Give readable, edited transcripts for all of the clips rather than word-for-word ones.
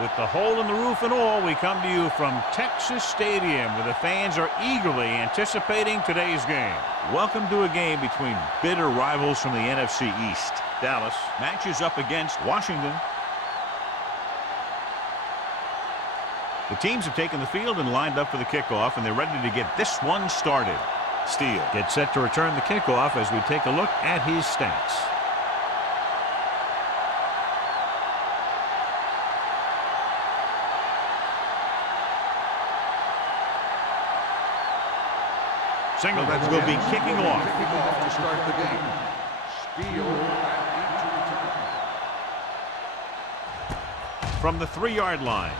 With the hole in the roof and all, we come to you from Texas Stadium, where the fans are eagerly anticipating today's game. Welcome to a game between bitter rivals from the NFC East. Dallas matches up against Washington. The teams have taken the field and lined up for the kickoff, and they're ready to get this one started. Steele gets set to return the kickoff as we take a look at his stats. Single will be kicking off. To start the game. Steele from the 3-yard line.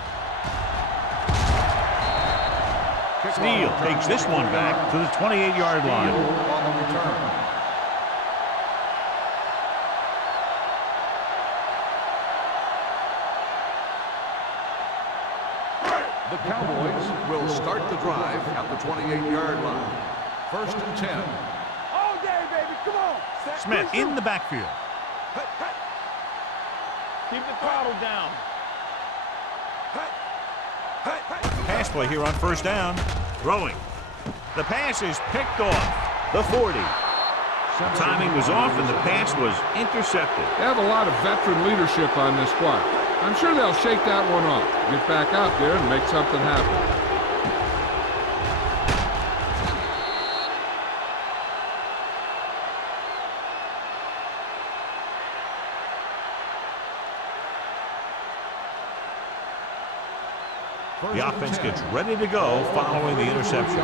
Steele takes this one back to the 28-yard line. On the return. The Cowboys will start the drive at the 28-yard line. 1st and 10. All day, baby. Come on. Smith in the backfield. Keep the throttle down. Pass play here on 1st down. Throwing. The pass is picked off. The 40. Timing was off and the pass was intercepted. They have a lot of veteran leadership on this squad. I'm sure they'll shake that one off, get back out there and make something happen. The offense gets ready to go following the interception.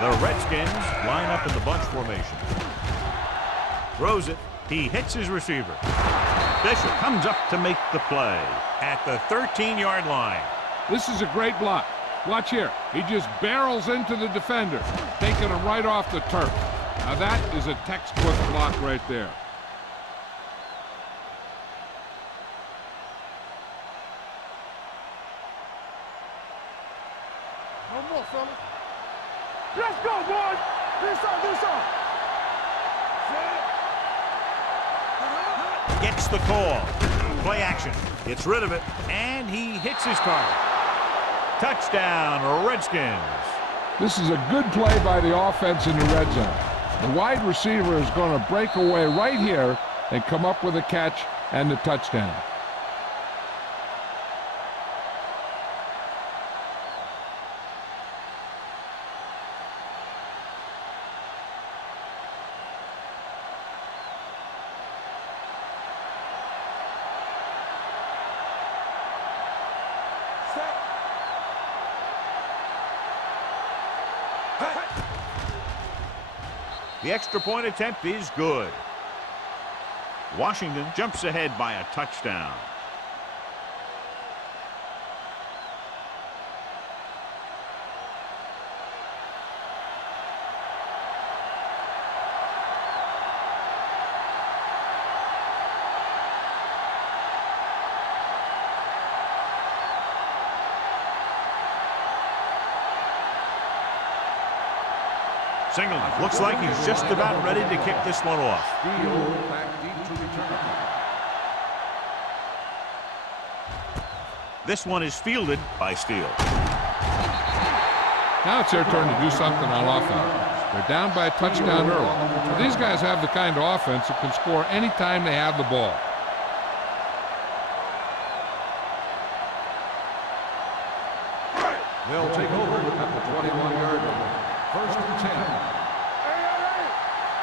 The Redskins line up in the bunch formation. Throws it. He hits his receiver. Bishop comes up to make the play at the 13-yard line. This is a great block. Watch here. He just barrels into the defender, taking him right off the turf. Now that is a textbook block right there. One more, fella. Let's go, boys. This on. Gets the call. Play action. Gets rid of it. And he hits his target. Touchdown, Redskins. This is a good play by the offense in the red zone. The wide receiver is going to break away right here and come up with a catch and the touchdown. The extra point attempt is good. Washington jumps ahead by a touchdown. Singleton looks like he's just about ready to kick this one off. Steele back deep to return. This one is fielded by Steele. Now it's their turn to do something on offense. They're down by a touchdown early. But these guys have the kind of offense that can score anytime they have the ball. They'll take over at the 21-yard line. 1st and 10.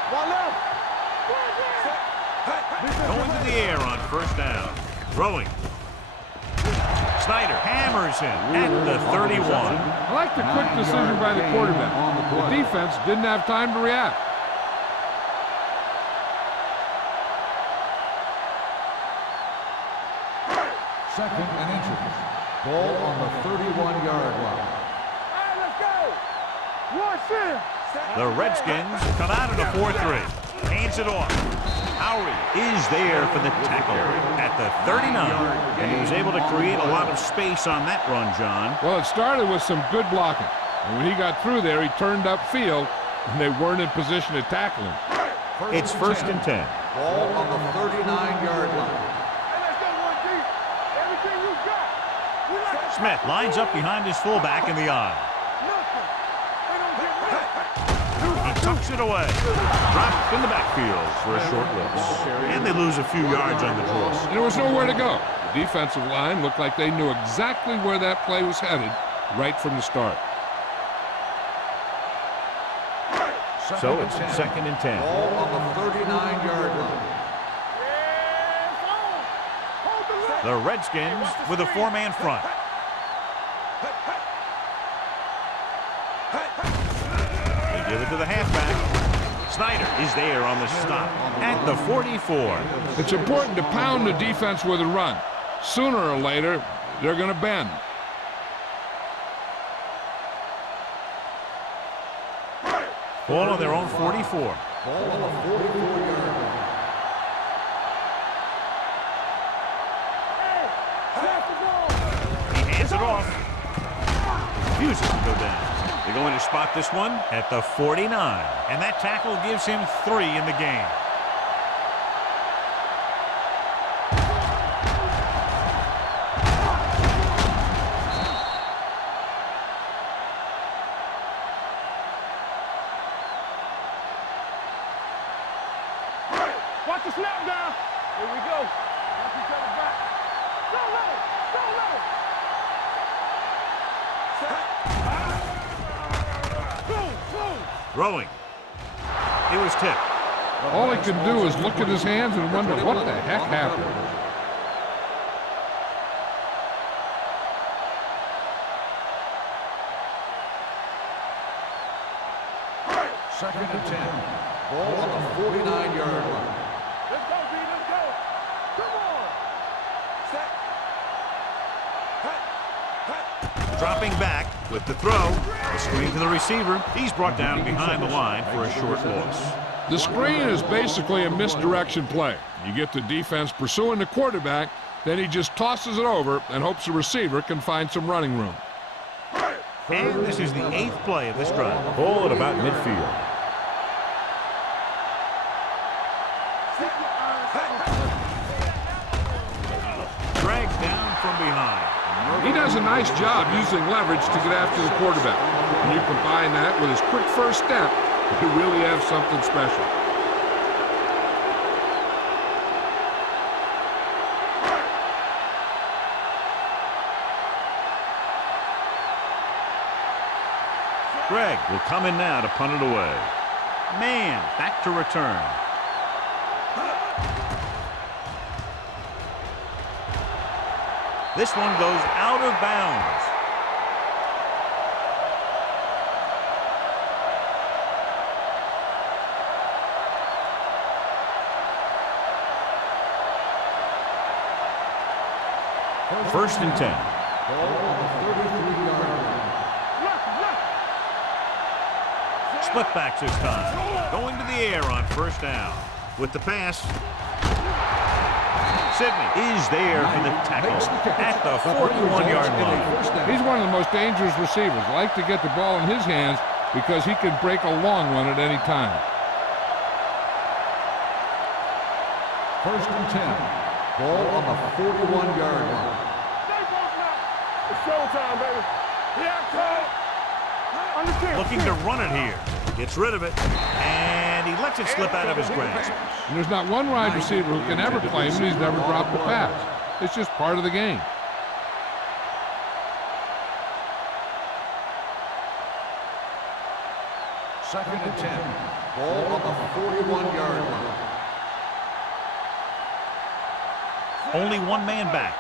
One left. Going to the air on 1st down. Throwing. Snyder hammers him at the 31. I like the quick decision by the quarterback. The defense didn't have time to react. Second and inches. Ball on the 31-yard line. Hey, let's go. Watch him. The Redskins come out in a 4-3. Hands it off. Howery is there for the tackle at the 39. And he was able to create a lot of space on that run, John. Well, it started with some good blocking. And when he got through there, he turned upfield, and they weren't in position to tackle him. It's 1st and 10. Ball on the 39-yard Smith lines up behind his fullback in the eye. He tucks it away. Dropped in the backfield for a short loss. And they lose a few yards on the draw. There was nowhere to go. The defensive line looked like they knew exactly where that play was headed right from the start. So it's 2nd and 10. Ball on the 39-yard line. The Redskins with a 4-man front. They give it to the halfback. Snyder is there on the stop at the 44. It's important to pound the defense with a run. Sooner or later, they're going to bend. Ball on their own 44. Ball on the 44-yard line. He hands it off. Refuses to go down. They're going to spot this one at the 49. And that tackle gives him 3 in the game. Watch the snap down. Here we go. Watch each other back. Go level. Go level. Boom, boom. Throwing. It was tipped. All he can do is look at his hands and wonder what the heck happened. Second and 10. Ball on the 49-yard line. Let's go, B. Let's go. Come on. Set. Dropping back with the throw. The screen to the receiver. He's brought down behind the line for a short loss. The screen is basically a misdirection play. You get the defense pursuing the quarterback, then he just tosses it over and hopes the receiver can find some running room. And this is the 8th play of this drive. Ball at about midfield. Dragged down from behind. He does a nice job using leverage to get after the quarterback. When you combine that with his quick first step, you really have something special. Greg will come in now to punt it away. Man, back to return. This one goes out of bounds. First and 10. Ball on the 33-yard line. Split backs this time. Going to the air on first down. With the pass. Sidney is there for the tackle at the 41-yard line. He's one of the most dangerous receivers. Like to get the ball in his hands because he can break a long one at any time. First and 10. Ball on the 41-yard line. It's showtime, baby. Yeah, call. Understand. Looking to run it here. Gets rid of it. And he lets it slip out of his grasp. And there's not one wide receiver who can ever claim that he's never dropped a pass. It's just part of the game. Second and 10. Ball on the 41-yard line. Only one man back.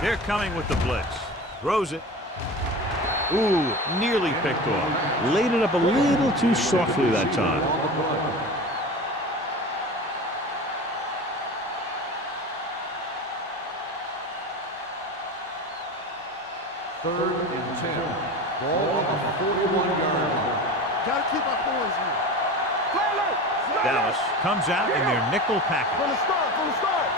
They're coming with the blitz. Throws it. Ooh, nearly picked off. Laid it up a little too softly that time. Third and 10. Ball on the 41-yard line. Gotta keep our poise here. Dallas comes out in their nickel package. From the start, from the start.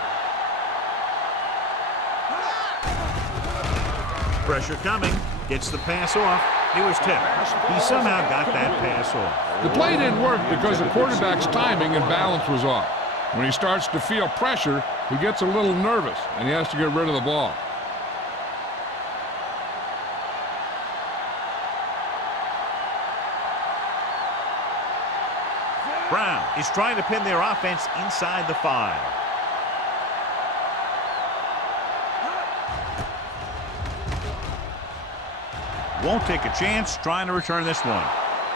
Pressure coming. Gets the pass off. It was tipped. He somehow got that pass off. The play didn't work because the quarterback's timing and balance was off. When he starts to feel pressure, he gets a little nervous, and he has to get rid of the ball. Brown is trying to pin their offense inside the 5. Won't take a chance trying to return this one.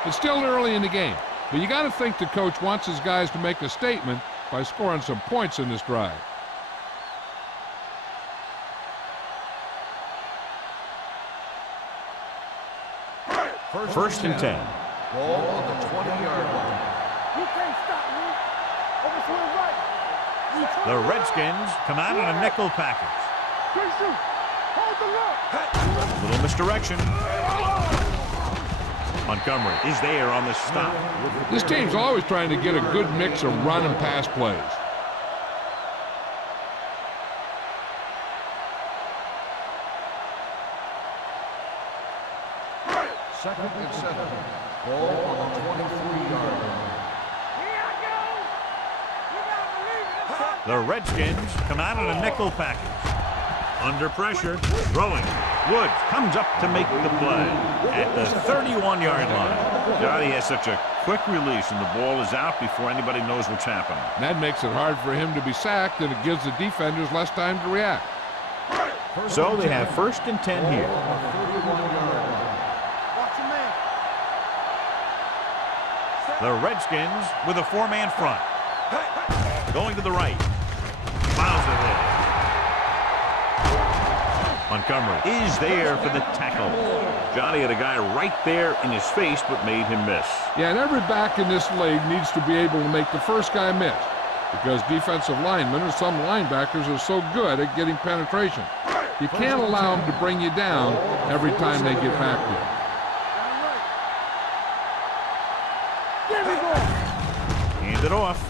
It's still early in the game, but you got to think the coach wants his guys to make a statement by scoring some points in this drive. First and 10. Ball on the 20-yard line. You can't stop me. Over to the right. The Redskins come out in a nickel package. Good shoot. Hold the look. Little misdirection. Montgomery is there on the stop. This team's always trying to get a good mix of run and pass plays. Second and 7. Ball on the 23-yard line. Here I go. You gotta believe it. The Redskins come out in a nickel package. Under pressure, throwing. Woods comes up to make the play at the 31-yard line. Johnny has such a quick release, and the ball is out before anybody knows what's happening. That makes it hard for him to be sacked, and it gives the defenders less time to react. So they have first and 10 here. Watch your man. The Redskins with a 4-man front. Going to the right. Fouls it there. Montgomery is there for the tackle. Johnny had a guy right there in his face, but made him miss. Yeah, and every back in this league needs to be able to make the first guy miss, because defensive linemen and some linebackers are so good at getting penetration. You can't allow them to bring you down every time they get back there. Hand it off.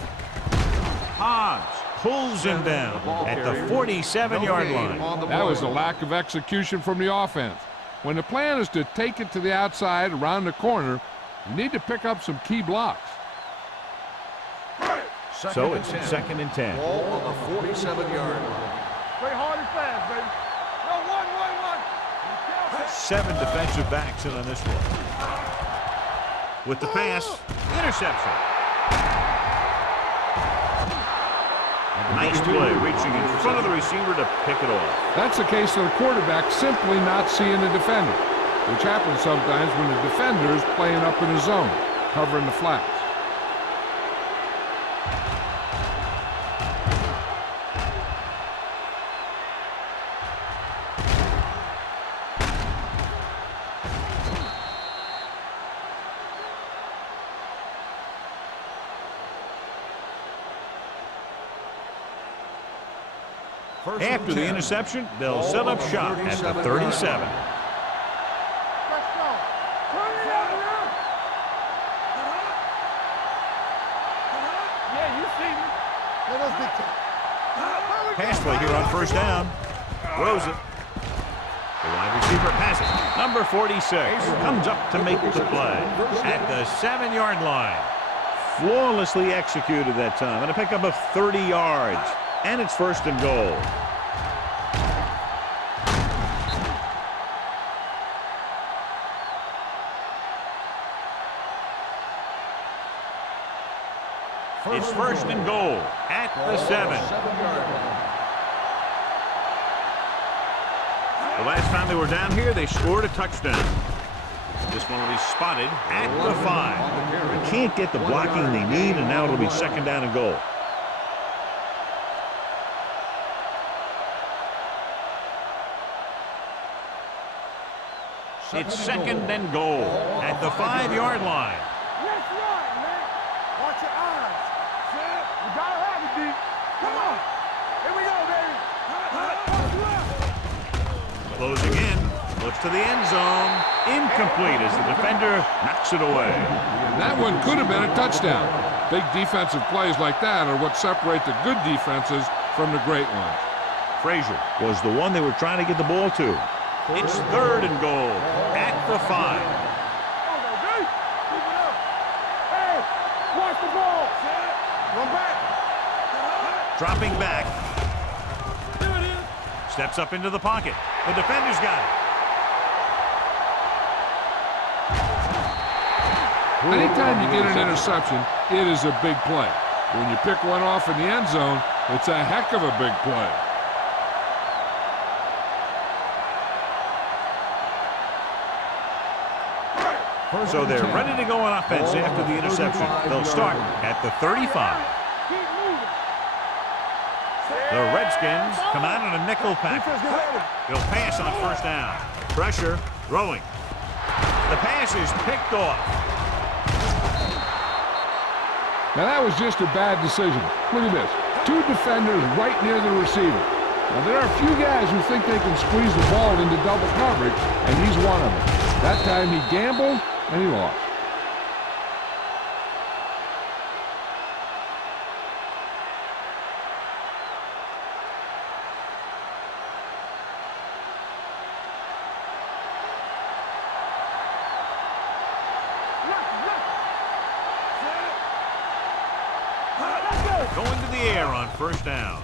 Hobbs pulls him down at the 47-yard line. That was a lack of execution from the offense. When the plan is to take it to the outside around the corner, you need to pick up some key blocks. So it's second and 10. Ball on the 47-yard line. Play hard and fast, baby. No, one. 7 defensive backs in on this one. With the pass, interception. Nice play, reaching in front of the receiver to pick it off. That's the case of the quarterback simply not seeing the defender, which happens sometimes when the defender is playing up in his zone, covering the flats. After the interception, they'll set up shop at the 37. Let's go. Turn it over here. Yeah, you see me. Let us get Pass play here on first down. Throws it. The wide receiver passes. Number 46 comes up to make the play at the 7-yard line. Flawlessly executed that time. And a pickup of 30 yards. And it's first and goal. It's first and goal at the 7. The last time they were down here, they scored a touchdown. This one will be spotted at the 5. They can't get the blocking they need, and now it'll be second down and goal. It's second and goal at the 5-yard line. Let's run, man. Watch your eyes. You gotta have it, D. Come on. Here we go, baby. Closing in. Looks to the end zone. Incomplete as the defender knocks it away. That one could have been a touchdown. Big defensive plays like that are what separate the good defenses from the great ones. Frazier was the one they were trying to get the ball to. It's third and goal at the 5. Hey, watch the ball. Run back. Dropping back. Steps up into the pocket. The defender's got it. Anytime you get an interception, it is a big play. When you pick one off in the end zone, it's a heck of a big play. So they're ready to go on offense after the interception. They'll start at the 35. The Redskins come out in a nickel package. They'll pass on first down. Pressure, throwing. The pass is picked off. Now that was just a bad decision. Look at this. Two defenders right near the receiver. Now there are a few guys who think they can squeeze the ball into double coverage, and he's one of them. That time he gambled, and he lost. Going to the air on first down.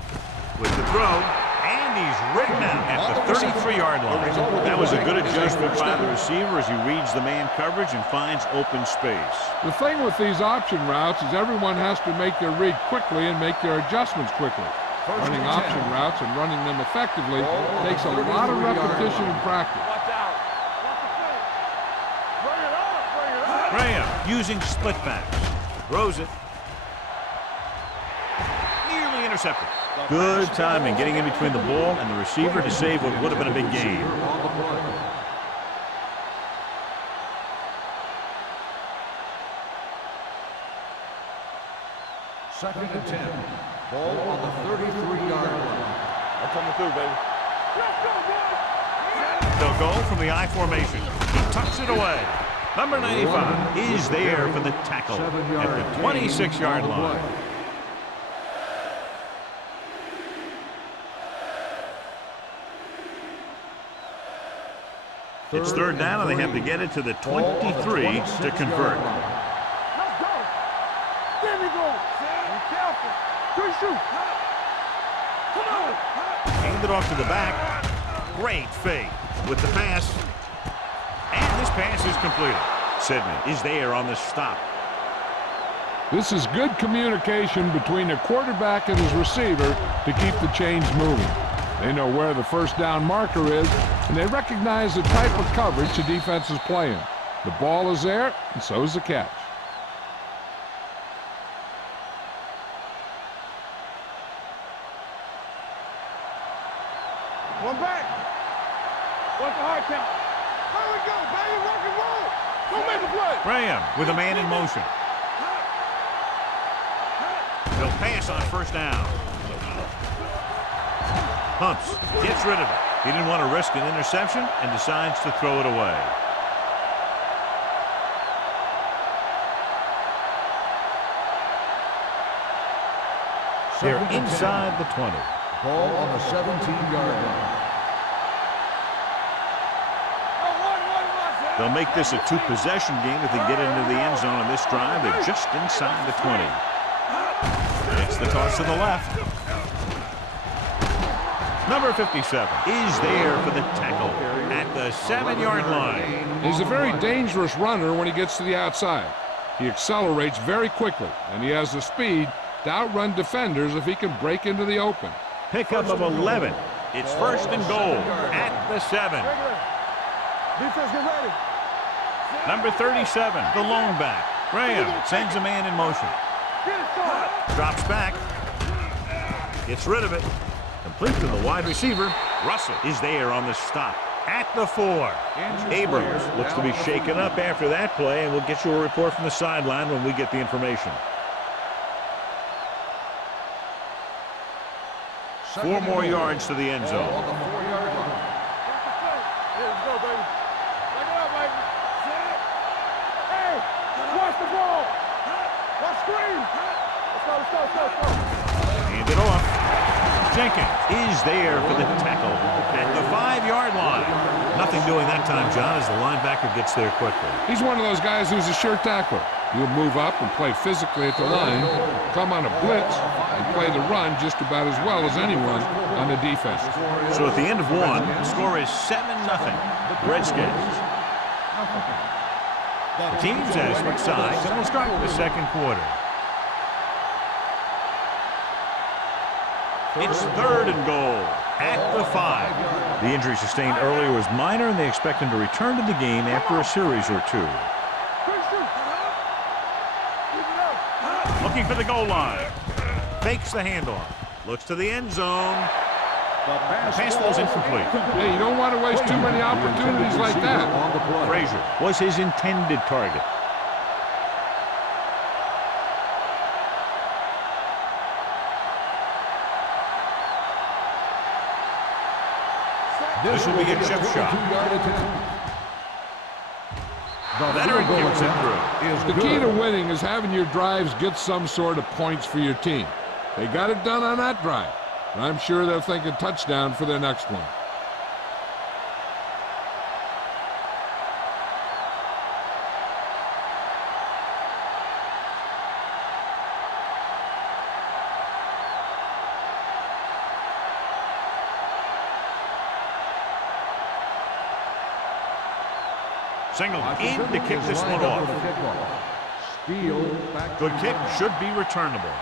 With the throw, and he's written out at the 33-yard line. That was a good adjustment by the receiver as he reads the man coverage and finds open space. The thing with these option routes is everyone has to make their read quickly and make their adjustments quickly. Running option routes and running them effectively takes a lot of repetition and practice. Graham using split backs. Throws it. Nearly intercepted. Good timing getting in between the ball and the receiver to save what would have been a big gain. Second and 10. Ball on the 33-yard line. I'm coming through, baby. They'll go from the I formation. He tucks it away. Number 95 is there for the tackle at the 26-yard line. It's third down, and they have to get it to the 23 to convert. Let's go. There we go. Be careful. Good shoot. Come on. Hand it off to the back. Great fake with the pass. And this pass is completed. Sidney is there on the stop. This is good communication between the quarterback and his receiver to keep the chains moving. They know where the first down marker is, and they recognize the type of coverage the defense is playing. The ball is there, and so is the catch. One back. What's the hard count? There we go, baby. Rock and roll. Don't make a play. Graham with a man in motion. They'll pass on first down. Pumps, gets rid of it. He didn't want to risk an interception and decides to throw it away. They're inside the 20. Ball on the 17-yard line. They'll make this a two-possession game if they get into the end zone on this drive. They're just inside the 20. It's the toss to the left. Number 57 is there for the tackle at the 7-yard line. He's a very dangerous runner when he gets to the outside. He accelerates very quickly, and he has the speed to outrun defenders if he can break into the open. Pickup of 11. It's first and goal at the 7. Defense, get ready. Number 37, the lone back. Graham sends a man in motion. Drops back. Gets rid of it. Complete to the wide receiver. Russell is there on the stop at the 4. Abrams looks to be shaken up after that play, and we'll get you a report from the sideline when we get the information. 4 more yards to the end zone. On the 4-yard line. Let's go, baby. Back it up, baby. Hey, watch the ball. Watch screen. Let's go. Hand it off. Jenkins is there for the tackle at the 5-yard line. Nothing doing that time, John, as the linebacker gets there quickly. He's one of those guys who's a sure tackler. You'll move up and play physically at the line, come on a blitz, and play the run just about as well as anyone on the defense. So at the end of one, the score is 7-0. Redskins. The teams have switched sides, and we'll start the second quarter. It's 3rd and goal at the 5. The injury sustained earlier was minor, and they expect him to return to the game after a series or two. Looking for the goal line. Fakes the handoff. Looks to the end zone. Pass falls incomplete. Hey, you don't want to waste too many opportunities like that. Frazier was his intended target. This will be a chip shot. Veteran kicks it through. The key to winning is having your drives get some sort of points for your team. They got it done on that drive, and I'm sure they're thinking touchdown for their next one. Single in to kick this one off. Good kick, should be returnable.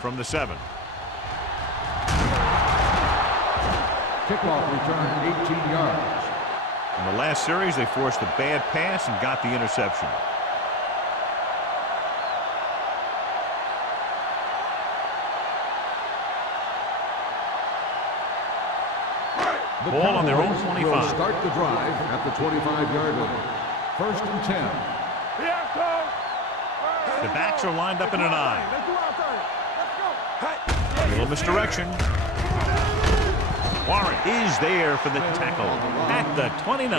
From the 7. Kickoff return 18 yards. In the last series, they forced a bad pass and got the interception. The Ball on their own Cowboys 25. will start the drive at the 25-yard line. 1st and 10. The backs are lined up in an I. A little misdirection. Warren is there for the tackle at the 29.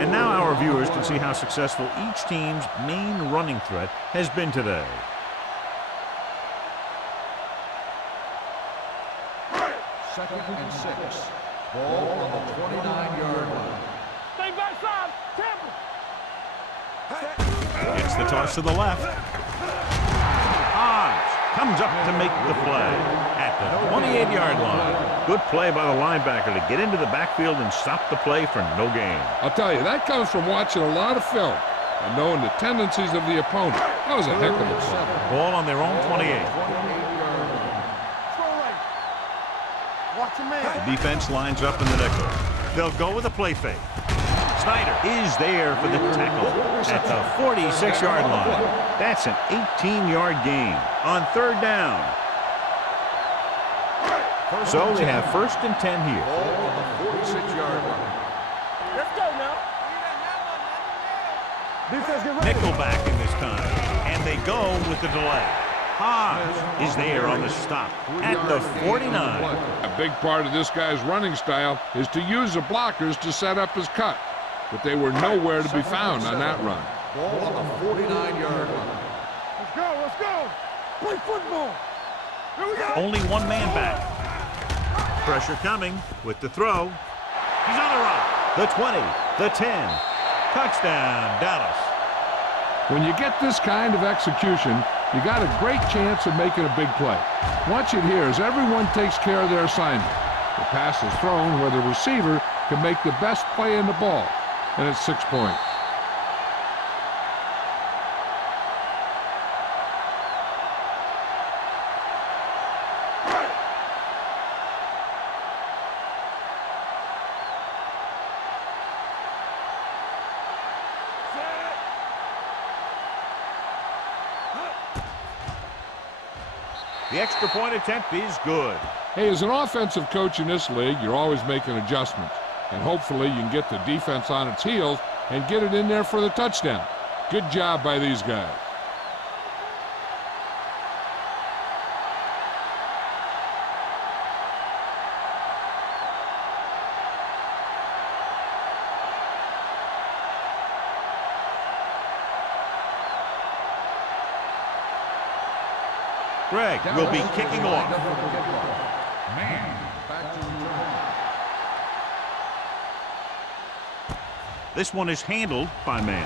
And now our viewers can see how successful each team's main running threat has been today. Second and 6. Ball on the 29-yard line. Stay backside. It's the toss to the left. Hodge comes up to make the play at the 28-yard line. Good play by the linebacker to get into the backfield and stop the play for no gain. I'll tell you, that comes from watching a lot of film and knowing the tendencies of the opponent. That was a heck of a play. Ball on their own 28. The defense lines up in the nickel. They'll go with a play fake. Snyder is there for the tackle at the 46-yard line. That's an 18-yard gain on 3rd down. So they have 1st and 10 here. Ball on the 46-yard line. Let's go now. Defense, get ready. Nickelback in this time, and they go with the delay. Hodge is there on the stop at the 49. A big part of this guy's running style is to use the blockers to set up his cut, but they were nowhere to be found on that run. Ball on the 49-yard line. Let's go. Let's go. Play football. Here we go. Only one man back. Pressure coming with the throw. He's on the run. The 20, the 10. Touchdown, Dallas. When you get this kind of execution, you got a great chance of making a big play. Watch it here as everyone takes care of their assignment. The pass is thrown where the receiver can make the best play in the ball, and it's 6 points. The extra point attempt is good. Hey, as an offensive coach in this league, you're always making adjustments. And hopefully you can get the defense on its heels and get it in there for the touchdown. Good job by these guys. Greg will be kicking off. Man, back to return. This one is handled by Man.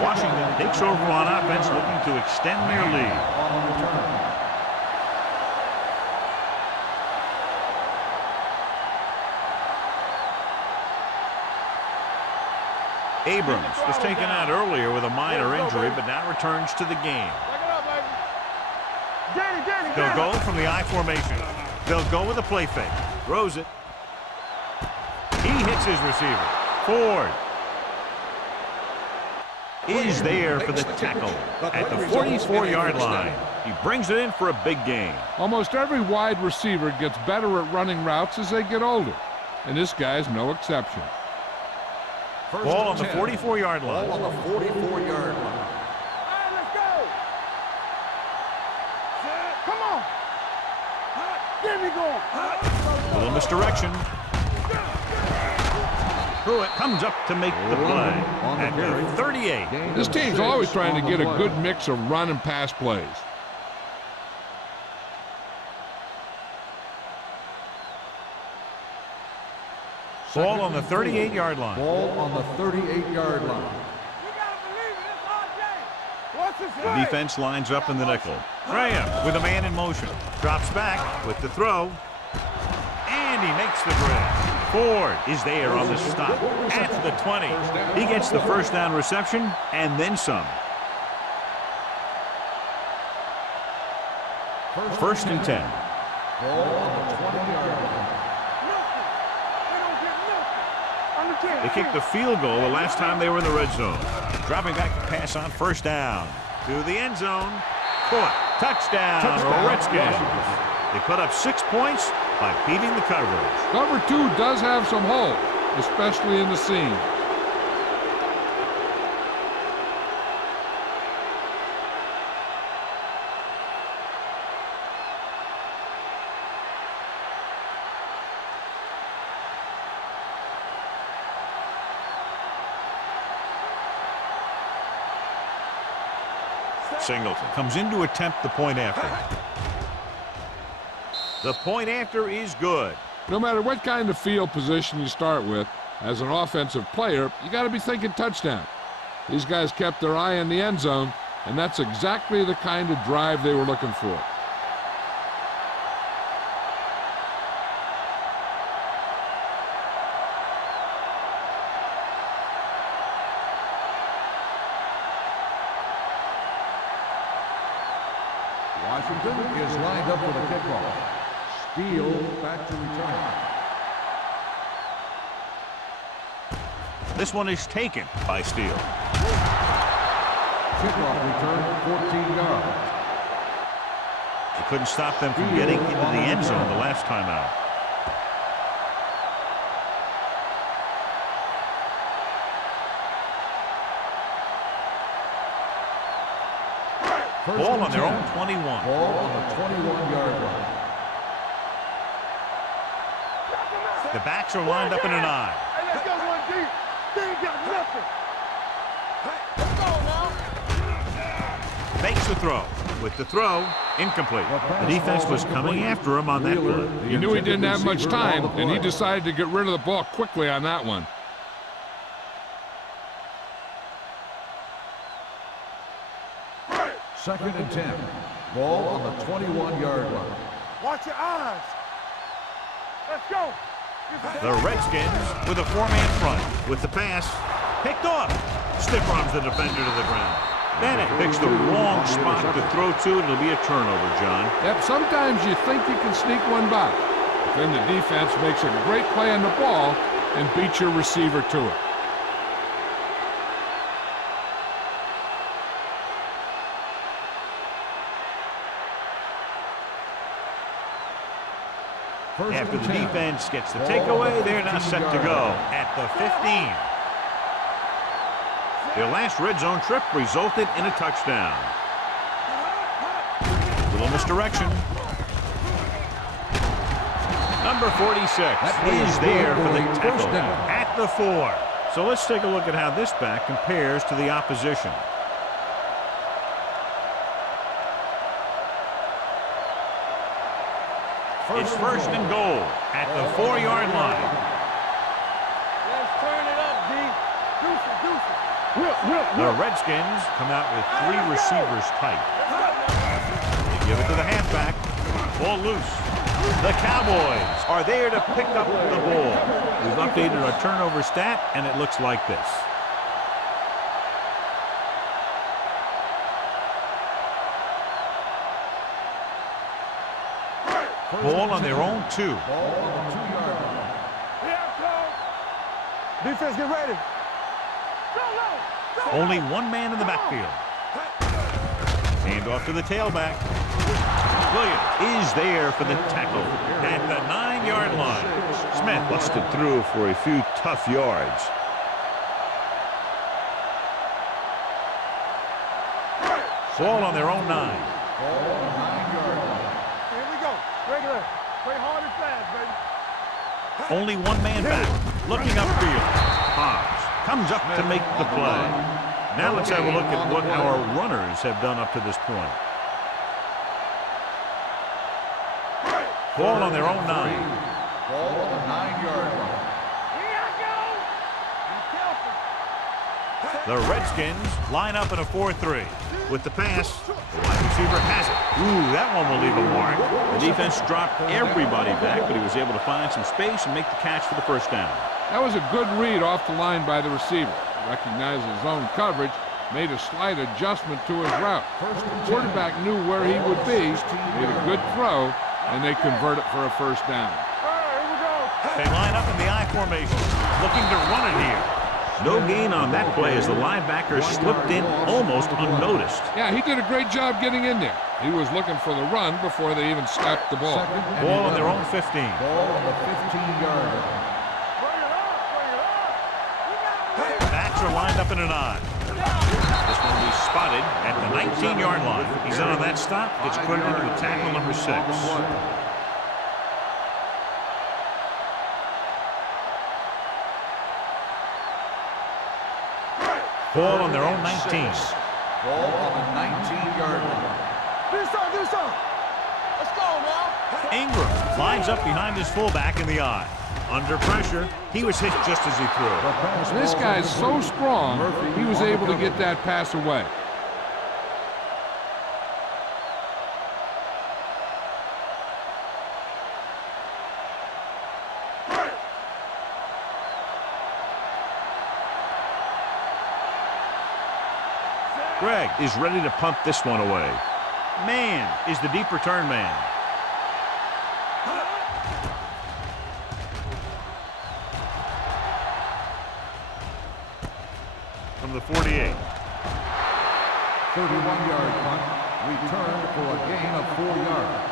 Washington takes over on offense, looking to extend their lead. On the return. Abrams was taken out earlier with a minor injury, but now returns to the game. They'll go from the I formation. They'll go with a play fake. Throws it. He hits his receiver. Ford is there for the tackle at the 44-yard line. He brings it in for a big gain. Almost every wide receiver gets better at running routes as they get older, and this guy's no exception. Ball on the 44-yard line. Ball on the 44-yard line. Let's go. Come on. Get me going. A little misdirection. Pruitt comes up to make the play at the 38. This team's always trying to get a good mix of run and pass plays. Ball on the 38-yard line. Ball on the 38-yard line. The defense lines up in the nickel. Graham with a man in motion. Drops back with the throw. And he makes the grab. Ford is there on the stop at the 20. He gets the first down reception and then some. First and 10. Ball on the 20-yard line. They kicked the field goal the last time they were in the red zone. Dropping back to pass on first down. To the end zone. Caught. Touchdown, Redskins. They put up 6 points by beating the coverage. Cover 2 does have some holes, especially in the seam. Singleton comes in to attempt the point after. The point after is good. No matter what kind of field position you start with, as an offensive player, you got to be thinking touchdown. These guys kept their eye on the end zone, and that's exactly the kind of drive they were looking for. Washington is lined up for the kickoff. Steele back to return. This one is taken by Steele. Kickoff return, 14 yards. He couldn't stop them from getting into the end zone the last time out. Ball on their own 21. Ball on the 21-yard line. The backs are lined up in an I. Hey, let's go one deep. They ain't got nothing. Let's go now. Makes the throw. With the throw, incomplete. The defense was coming after him on that play. He knew he didn't have much time, and he decided to get rid of the ball quickly on that one. Second and 10. Ball on the 21-yard line. Watch your eyes. Let's go. The Redskins with a four-man front. With the pass, picked off. Stiff arms the defender to the ground. Bennett picks the wrong spot to throw to. It'll be a turnover, John. Yep, sometimes you think you can sneak one by. But then the defense makes a great play on the ball and beats your receiver to it. After the defense gets the takeaway, they're now set to go at the 15. Their last red zone trip resulted in a touchdown. Little misdirection. Number 46 is there for the tackle at the 4. So let's take a look at how this back compares to the opposition. It's first and goal at the 4-yard line. Let's turn it up, D. Deuce it, deuce it. The Redskins come out with 3 receivers tight. They give it to the halfback. Ball loose. The Cowboys are there to pick up the ball. We've updated our turnover stat, and it looks like this. Ball on their own 2. Ball on the 2-yard line. Defense, get ready. Only 1 man in the backfield. Hand off to the tailback. Williams is there for the tackle at the 9-yard line. Smith busted through for a few tough yards. Ball on their own 9. Ball on the 9-yard line. Here we go. Regular. Play hard and fast, baby. Only 1 man back. Looking upfield. Hobbs comes up to make the play. Now let's have a look at what our runners have done up to this point. Ball on their own 9. Ball on the 9-yard line. The Redskins line up in a 4-3. With the pass, the wide receiver has it. Ooh, that one will leave a mark. The defense dropped everybody back, but he was able to find some space and make the catch for the first down. That was a good read off the line by the receiver. Recognized his own coverage, made a slight adjustment to his route. The quarterback knew where he would be, made a good throw, and they convert it for a first down. They line up in the I formation, looking to run it here. No gain on that play as the linebacker slipped in almost unnoticed. Yeah, he did a great job getting in there. He was looking for the run before they even snapped the ball. Ball on their own 15. Ball on the 15-yard line. Bats are lined up in an I. This one will be spotted at the 19-yard line. He's in on that stop. Gets credited with tackle number 6. Ball on their own 19. Ball on the 19-yard line. Do something. Let's go, now. Ingram lines up behind his fullback in the I. Under pressure, he was hit just as he threw. This guy's so strong, he was able to get that pass away. Greg is ready to punt this one away. Man is the deep return man. From the 48. 31-yard punt, returned for a gain of 4 yards.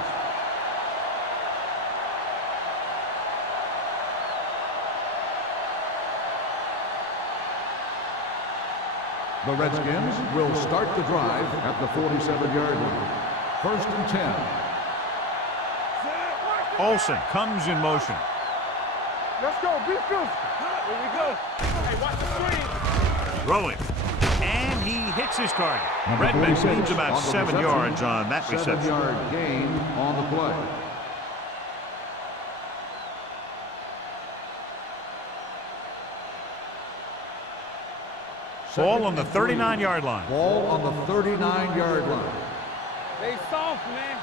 The Redskins will start the drive at the 47-yard line. First and 10. Olsen comes in motion. Let's go. Be physical. Here we go. Hey, watch the screen. Throwing. And he hits his target. Redmond needs about 7 yards on that reception. 7-yard gain on the play. Ball on the 39-yard line. Ball on the 39-yard line. Stay soft, man.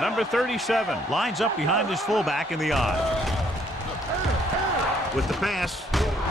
Number 37 lines up behind his fullback in the I. With the pass,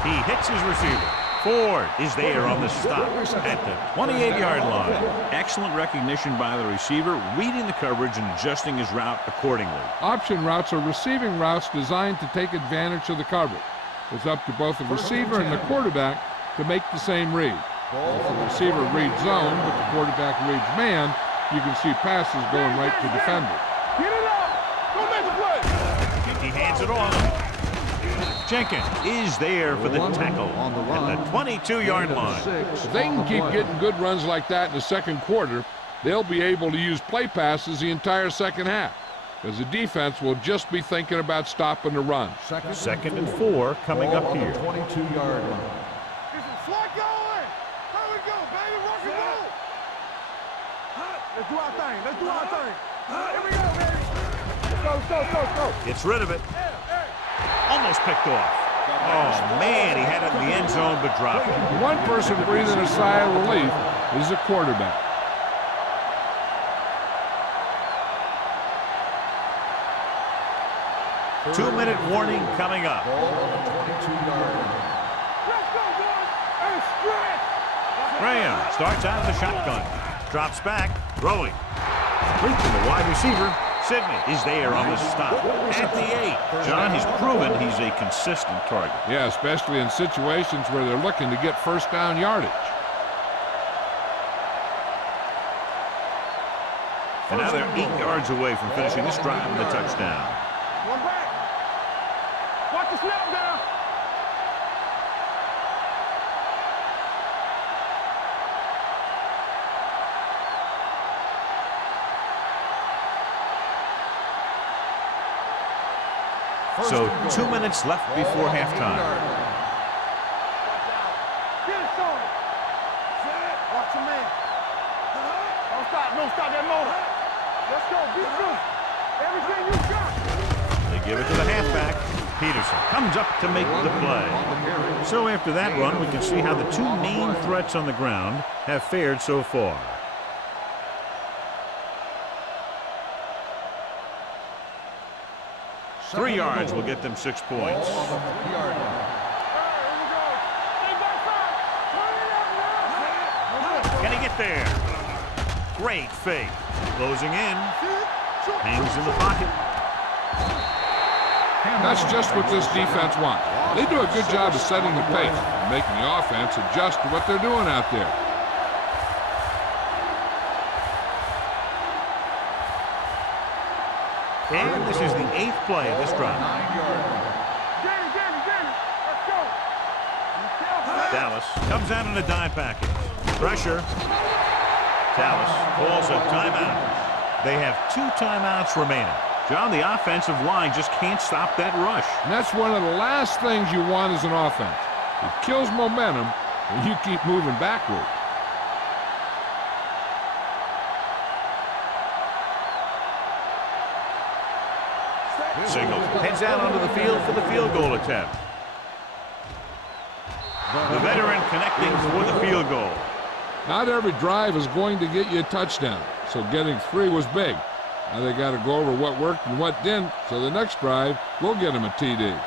he hits his receiver. Ford is there on the stop at the 28-yard line. Excellent recognition by the receiver, reading the coverage and adjusting his route accordingly. Option routes are receiving routes designed to take advantage of the coverage. It's up to both the receiver and the quarterback to make the same read. If the receiver reads zone, but the quarterback reads man, you can see passes going right to defender. Get it up. Go make the play. He hands it off. Jenkins is there for the tackle at the 22-yard line. If they can keep getting good runs like that in the second quarter, they'll be able to use play passes the entire second half, because the defense will just be thinking about stopping the run. Second and 4 coming up here. 22-yard line. Get some slack going. There we go, baby. Rock and roll. Let's do our thing. Let's do our thing. Here we go, baby. Let's go. Gets rid of it. Almost picked off. Oh, man, he had it in the end zone but dropped it. One person breathing a sigh of relief is the quarterback. Two-minute warning coming up. Ball on the 22-yard line. Let's go, boys. And stretch. Graham starts out of the shotgun. Drops back. Throwing. Complete to the wide receiver. Sidney is there on the stop. At the 8. John, he's proven he's a consistent target. Yeah, especially in situations where they're looking to get first down yardage. And now they're 8 yards away from finishing this drive with a touchdown. One back. Watch the snap down. So 2 minutes left before halftime. Get it, Tony. Watch your man. Don't stop that motor. Let's go. Be good. Everything you got. They give it to the halfback. Peterson comes up to make the play. So after that run, we can see how the two main threats on the ground have fared so far. Three yards will get them 6 points. Can he get there? Great fake. Closing in. Hangs in the pocket. That's just what this defense wants. They do a good job of setting the pace and making the offense adjust to what they're doing out there. And this is the 8th play of this drive. Dallas comes out in a dime package. Pressure. Dallas calls a timeout. They have 2 timeouts remaining. John, the offensive line just can't stop that rush. And that's one of the last things you want as an offense. It kills momentum when you keep moving backwards. Signals heads out onto the field for the field goal attempt. The veteran connecting for the field goal. Not every drive is going to get you a touchdown, so getting 3 was big. Now they got to go over what worked and what didn't, so the next drive will get them a TD.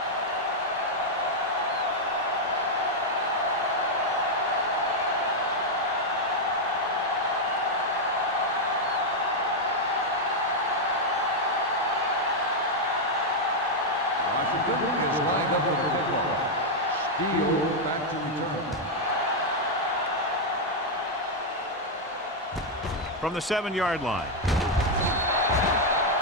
Is lined up with the football. Steele back to return. From the 7-yard line.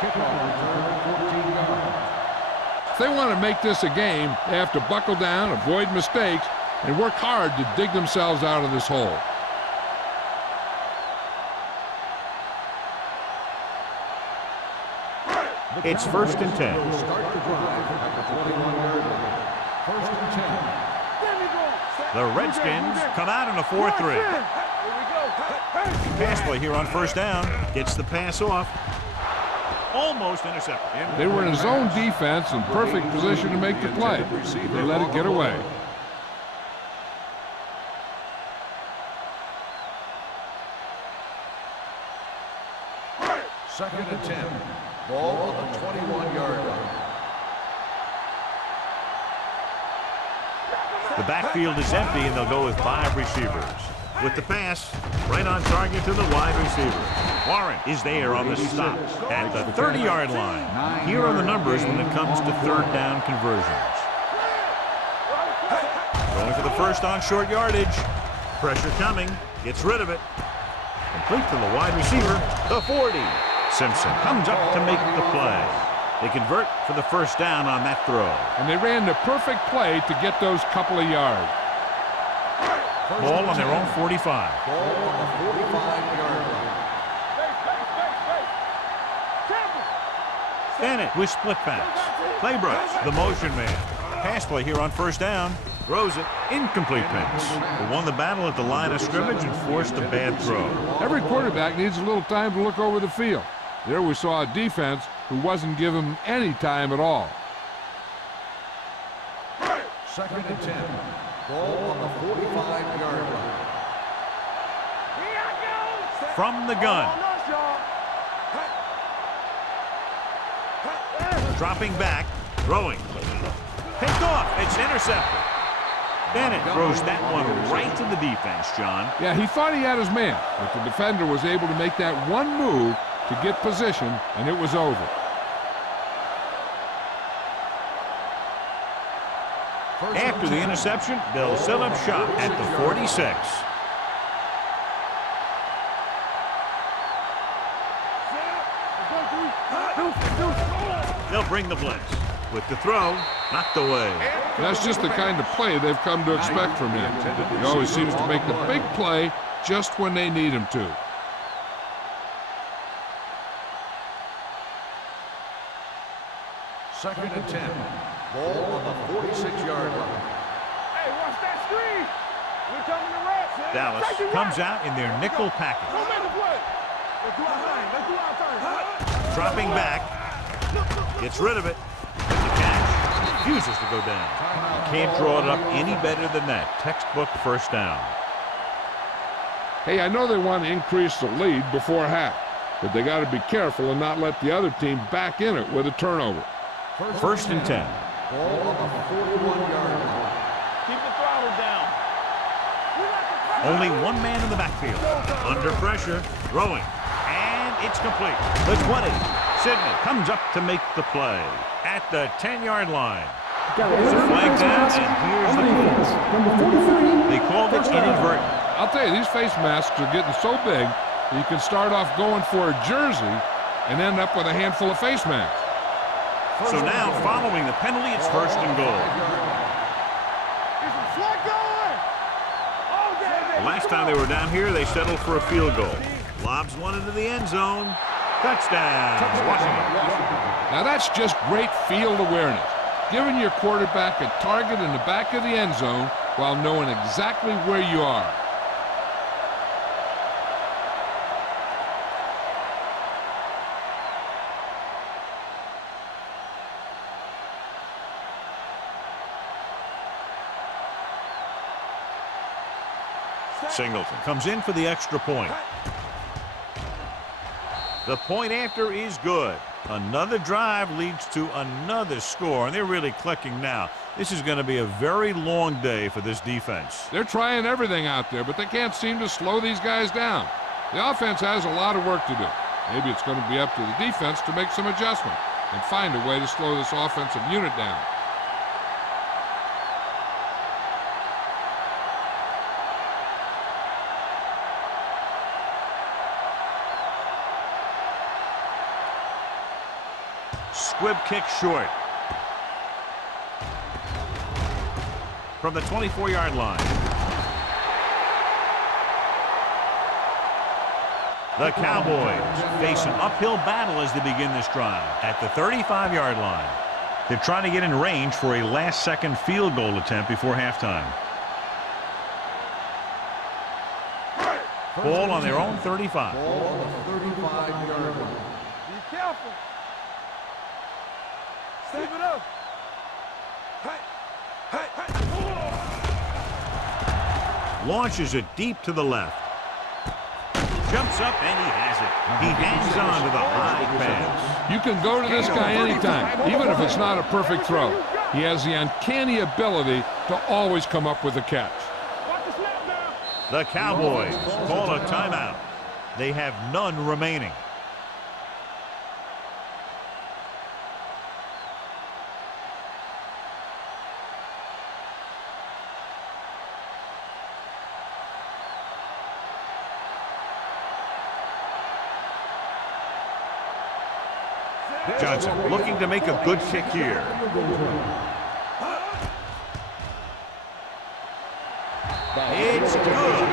Kickoff return, 14 yards. If they want to make this a game, they have to buckle down, avoid mistakes, and work hard to dig themselves out of this hole. It's 1st and 10. Start the drive at the 21-yard line. 1st and 10. The Redskins come out in a 4-3. Pass play here on 1st down. Gets the pass off. Almost intercepted. They were in a zone defense in perfect position to make the play. They let it get away. Second and 10. Ball on the 21-yard line. The backfield is empty, and they'll go with 5 receivers. With the pass, right on target to the wide receiver. Warren is there on the stop at the 30-yard line. Here are the numbers when it comes to 3rd down conversions. Going for the first on short yardage. Pressure coming. Gets rid of it. Complete to the wide receiver, the 40. Simpson comes up to make the play. They convert for the 1st down on that throw. And they ran the perfect play to get those couple of yards. Ball on their own 45. Ball on the 45-yard line. Bennett with split pass. Claybrook, the motion man. Pass play here on 1st down. Throws it. Incomplete pass. They won the battle at the line of scrimmage and forced a bad throw. Every quarterback needs a little time to look over the field. There we saw a defense who wasn't given any time at all. Second and 10. Ball on the 45-yard line. From the gun. Dropping back, throwing. Picked off, it's intercepted. Bennett throws that one right to the defense, John. Yeah, he thought he had his man, but the defender was able to make that one move to get position, and it was over. After the interception, they'll set up shop at the 46. They'll bring the blitz. With the throw, knocked away. That's just the kind of play they've come to expect from him. He always seems to make the big play just when they need him to. Second and 10. Ball on the 46-yard line. Hey, watch that screen. We're coming to red. Dallas comes out in their nickel package. Don't make a play. Let's do our thing. Let's do our thing. Dropping back. Gets rid of it. The catch. Refuses to go down. Can't draw it up any better than that. Textbook first down. Hey, I know they want to increase the lead before half, but they got to be careful and not let the other team back in it with a turnover. First and 10. Ball on the 41-yard line. Keep the throttle down. Only one man in the backfield. Under pressure. Throwing. And it's complete. The 20. Sidney comes up to make the play. At the 10-yard line. There's a flag down, and here's the call. They called it inadvertent. I'll tell you, these face masks are getting so big that you can start off going for a jersey and end up with a handful of face masks. So now, following the penalty, it's first and goal. The last time they were down here, they settled for a field goal. Lobs one into the end zone. Touchdown, Washington. Now that's just great field awareness, giving your quarterback a target in the back of the end zone while knowing exactly where you are. Singleton comes in for the extra point. The point after is good. Another drive leads to another score, and they're really clicking now. This is going to be a very long day for this defense. They're trying everything out there, but they can't seem to slow these guys down. The offense has a lot of work to do. Maybe it's going to be up to the defense to make some adjustment and find a way to slow this offensive unit down. Squib kick short. From the 24-yard line. The Cowboys face an uphill battle as they begin this drive at the 35-yard line. They're trying to get in range for a last-second field goal attempt before halftime. Ball on their own 35. Ball on the 35-yard line. Be careful. Save it up. Launches it deep to the left. Jumps up and he has it. He hangs on to the high pass. You can go to this guy anytime, even if it's not a perfect throw. He has the uncanny ability to always come up with a catch. The Cowboys call a timeout. They have none remaining. Johnson looking to make a good kick here. It's good.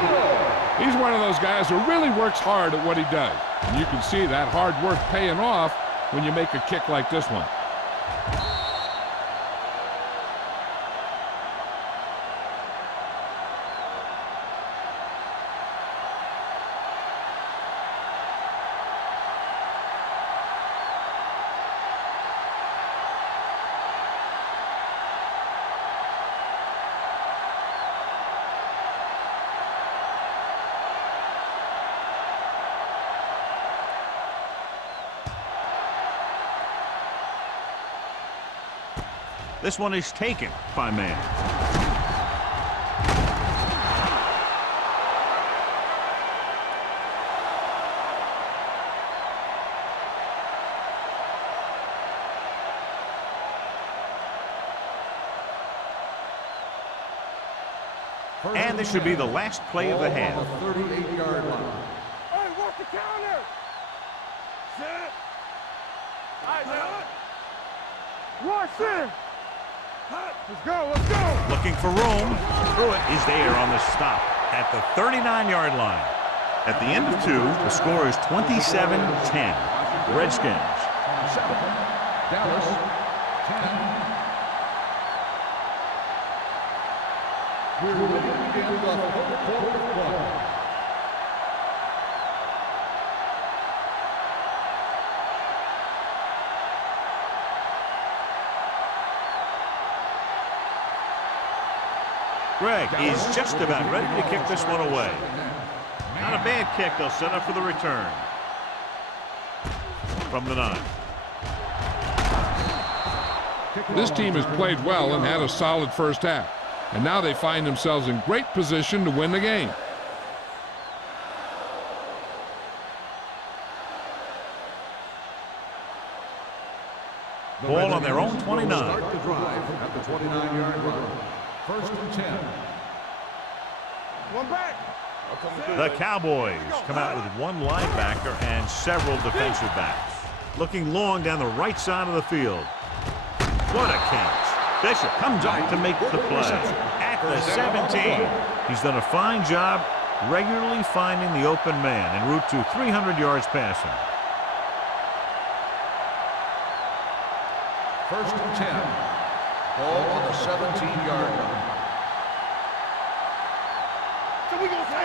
He's one of those guys who really works hard at what he does. And you can see that hard work paying off when you make a kick like this one. This one is taken by man. And this should be the last play of the half. 38-yard line. Hey, watch the counter. Set. All right, man. Watch it. Let's go, let's go. Looking for room. Through it is there on the stop at the 39-yard line. At the end of 2, the score is 27-10. Redskins. 7. Dallas. 10. We're ready to begin the fourth quarter of play. Greg is just about ready to kick this one away. Not a bad kick. They'll set up for the return. From the 9. This team has played well and had a solid first half. And now they find themselves in great position to win the game. Ball on their own 29. Start the drive at the 29-yard line. 1st and 10. One back. The Cowboys come out with one linebacker and several defensive backs. Looking long down the right side of the field. What a catch. Bishop comes up to make the play at the 17. He's done a fine job regularly finding the open man en route to 300 yards passing. 1st and 10. Ball on the 17-yard line.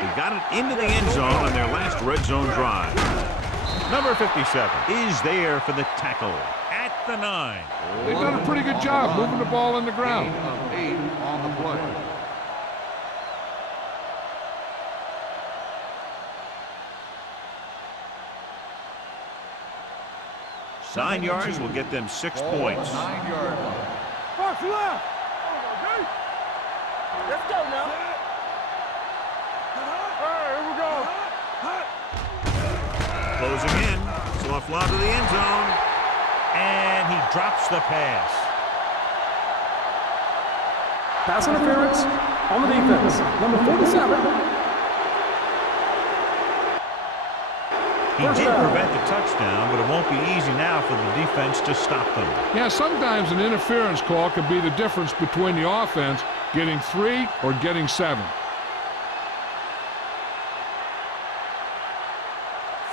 He got it into the end zone on their last red zone drive. Number 57 is there for the tackle at the 9. They've done a pretty good job moving the ball in the ground. Gain of 8 on the play. Nine yards will get them 6 points. 9-yard line. Box left. Let's go now. All right, here we go. Closing in. Soft lob to the end zone. And he drops the pass. Pass interference on the defense. Number 47. He did prevent the touchdown, but it won't be easy now for the defense to stop them. Yeah, sometimes an interference call can be the difference between the offense getting 3 or getting 7.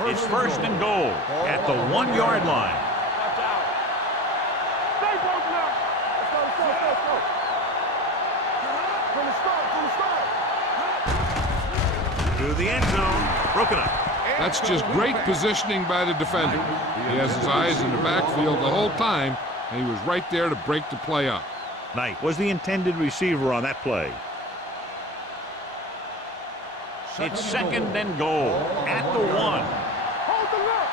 It's 1st and goal at the 1-yard line. Watch out. Stay broken up. Let's go, let's go, let's go. From the start. To the end zone. Broken up. That's just great positioning by the defender. He has his eyes in the backfield the whole time, and he was right there to break the play up. Knight was the intended receiver on that play. It's 2nd and goal at the 1. Hold the look.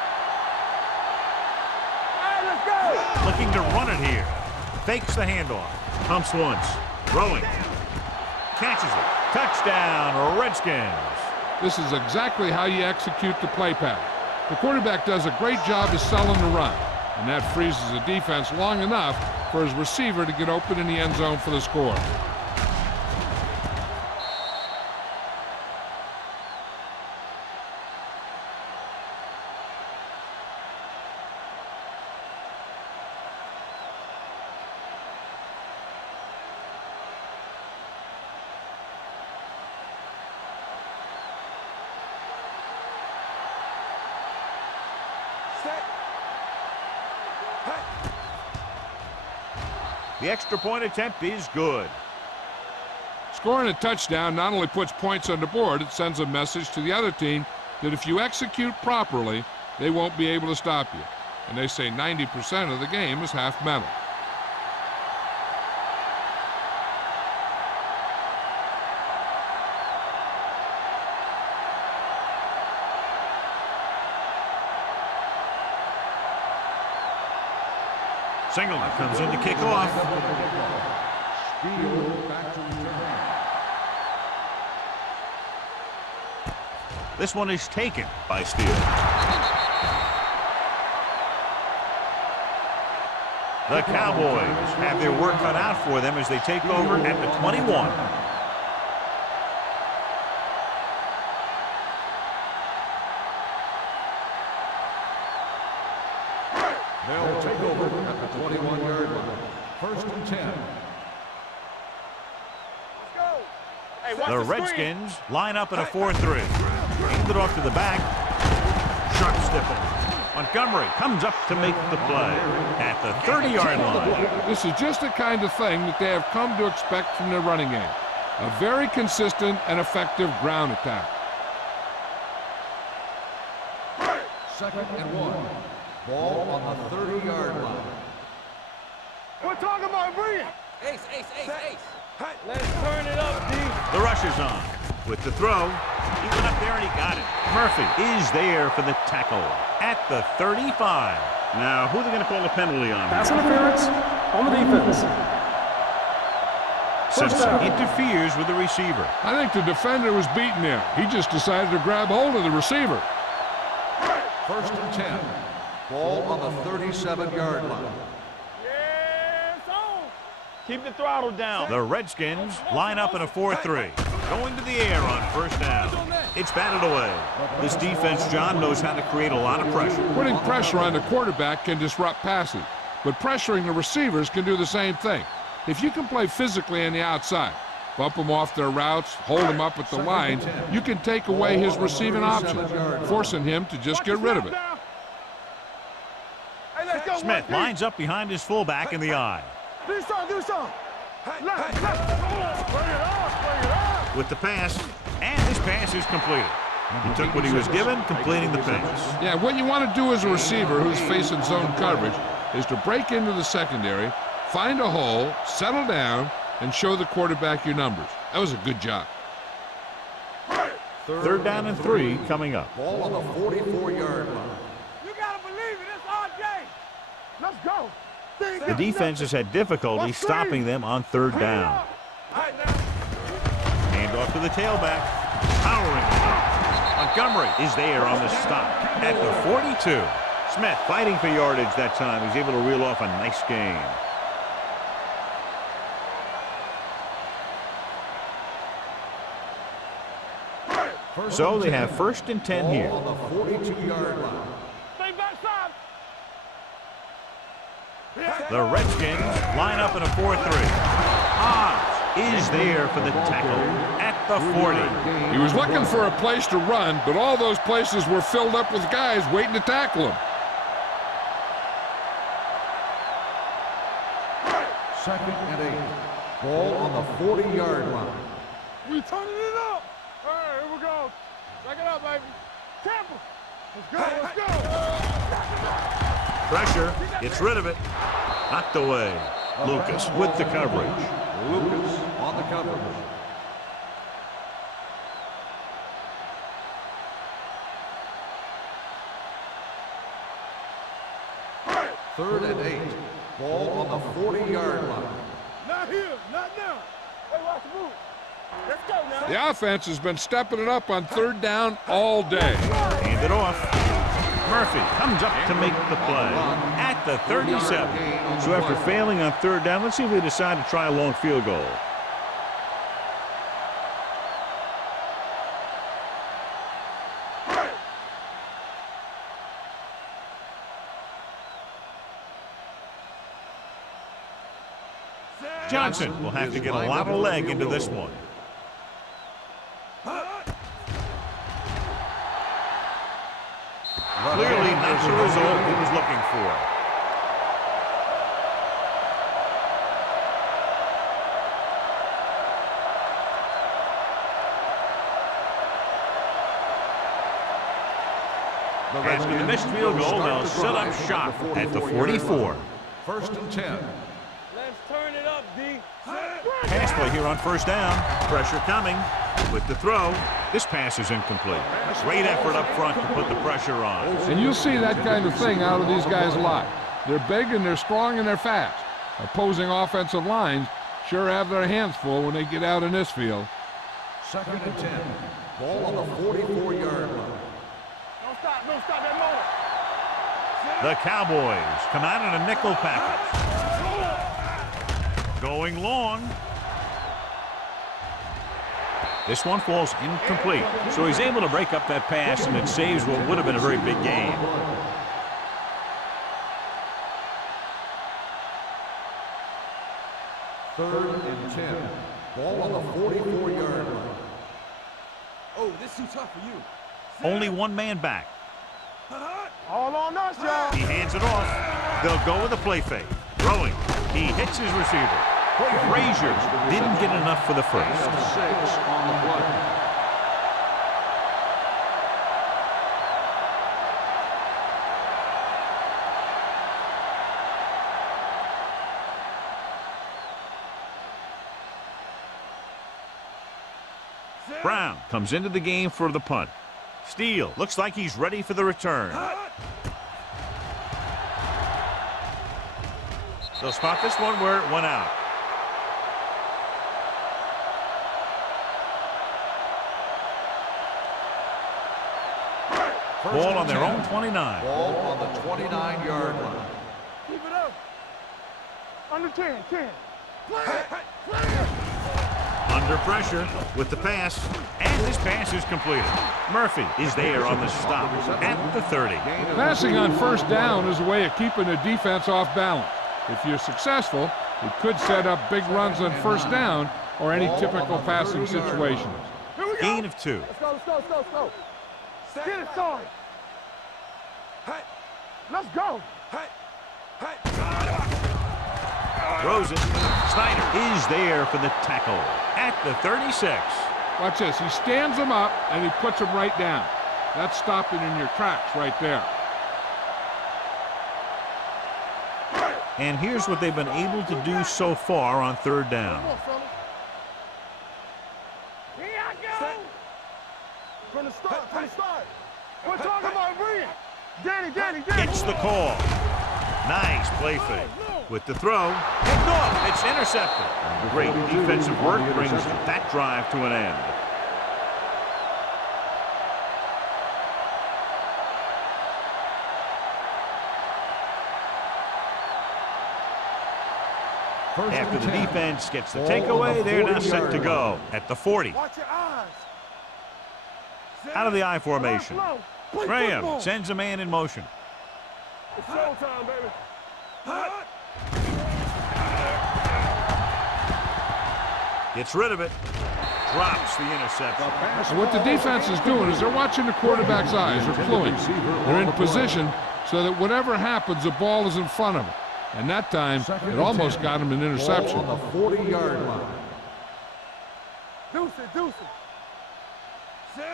All right, let's go. Looking to run it here. Fakes the handoff. Pumps once. Throwing. Catches it. Touchdown, Redskins. This is exactly how you execute the play pattern. The quarterback does a great job of selling the run, and that freezes the defense long enough for his receiver to get open in the end zone for the score. The extra point attempt is good. Scoring a touchdown not only puts points on the board, it sends a message to the other team that if you execute properly, they won't be able to stop you. And they say 90% of the game is half mental. Singleton comes in to kick off. This one is taken by Steele. The Cowboys have their work cut out for them as they take over at the 21. They'll take over at the 21-yard line. First and 10. The Redskins line up in a 4-3. Hand it off to the back. Sharp stiff one. Montgomery comes up to make the play at the 30-yard line. This is just the kind of thing that they have come to expect from their running game. A very consistent and effective ground attack. Second and 1. Ball on the 30-yard line. We're talking about bringing. Ace. Let's turn it up, D. The rush is on. With the throw, he went up there and he got it. Murphy is there for the tackle at the 35. Now, who are they going to call a penalty on? Pass interference on the defense. Simpson interferes with the receiver. I think the defender was beaten there. He just decided to grab hold of the receiver. First and 10. Ball on the 37-yard line. Keep the throttle down. The Redskins line up in a 4-3. Going to the air on first down. It's batted away. This defense, John, knows how to create a lot of pressure. Putting pressure on the quarterback can disrupt passes, but pressuring the receivers can do the same thing. If you can play physically on the outside, bump them off their routes, hold them up at the line, you can take away his receiving options, forcing him to just get rid of it. Smith lines up behind his fullback in the eye. Do something. Left. With the pass, and this pass is completed. He took what he was given, completing the pass. Yeah, what you want to do as a receiver who's facing zone coverage is to break into the secondary, find a hole, settle down, and show the quarterback your numbers. That was a good job. Third down and 3 coming up. Ball on the 44-yard line. You gotta believe it. It's RJ. Let's go. The defense has had difficulty stopping them on third down. Hand off to the tailback. Powering. Montgomery is there on the stop at the 42. Smith fighting for yardage that time. He's able to reel off a nice gain. So they have first and 10 here. On the 42-yard line. Stay backside. The Redskins line up in a 4-3. Oz is there for the tackle at the 40. He was looking for a place to run, but all those places were filled up with guys waiting to tackle him. Second and 8. Ball on the 40-yard line. We turning it up. All right, here we go. Check it out, baby. Tampa. Let's go. Pressure, gets rid of it. Knocked away. Lucas with the coverage. Lucas on the coverage. Third and 8. Ball on the 40-yard line. Not here. Not now. Hey, watch the move. Let's go now. The offense has been stepping it up on third down all day. Hand it off. Murphy comes up to make the play at the 37. So after failing on third down, let's see if they decide to try a long field goal. Johnson will have to get a lot of leg into this one. Clearly not the result he was looking for. After the missed field goal, they'll set up shop at the 44. First and 10. Let's turn it up, D. Pass play here on first down. Pressure coming with the throw. This pass is incomplete. Great effort up front to put the pressure on. And you'll see that kind of thing out of these guys a lot. They're big and they're strong and they're fast. Opposing offensive lines sure have their hands full when they get out in this field. 2nd and 10. Ball on the 44-yard line. Don't stop that motor. The Cowboys come out in a nickel package. Going long. This one falls incomplete. So he's able to break up that pass, and it saves what would have been a very big gain. Third and 10. Ball on the 44-yard line. Oh, this is too tough for you. Only one man back. All on us, y'all. He hands it off. They'll go with a play fake. Throwing. He hits his receiver. Frazier didn't get enough for the first. 6 on the play. Brown comes into the game for the punt. Steele looks like he's ready for the return. They'll spot this one where it went out. Ball on their own 29. Ball on the 29-yard line. Keep it up. Under 10. Under pressure with the pass, and this pass is completed. Murphy is there on the stop at the 30. Passing on first down is a way of keeping the defense off balance. If you're successful, it could set up big runs on first down or any typical passing situations. Here we go. Gain of 2. Let's go. Get it started. Let's go. Throws it. Snyder is there for the tackle at the 36. Watch this. He stands them up and he puts them right down. That's stopping in your tracks right there. And here's what they've been able to do so far on third down. Come on, fellas. Here I go. From the start. We're talking about Brian. Danny. Gets the call. Nice play fake. With the throw, picked off. It's intercepted. Great defensive work brings that drive to an end. After the defense gets the takeaway, they're now set to go at the 40. Watch your eyes. Out of the I formation. Play Graham football. sends a man in motion. It's showtime, baby. Gets rid of it. Drops the interception. And what the defense is doing is they're watching the quarterback's eyes. They're cluing. They're in position so that whatever happens, the ball is in front of them. And that time, it almost got him an interception. Ball on the 40-yard line. Deuce it.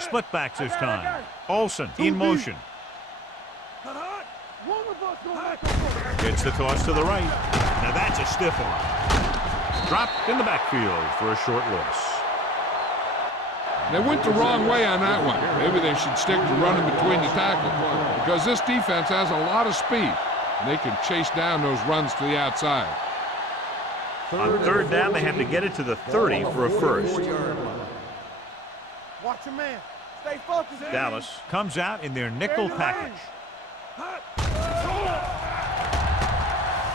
Split backs this time. Olsen in motion. One of us gonna make a play. Gets the toss to the right. Now that's a stiff one. Dropped in the backfield for a short loss. They went the wrong way on that one. Maybe they should stick to running between the tackles because this defense has a lot of speed, and they can chase down those runs to the outside. On third down, they have to get it to the 30 for a first. Watch your man. Stay focused. Dallas comes out in their nickel package.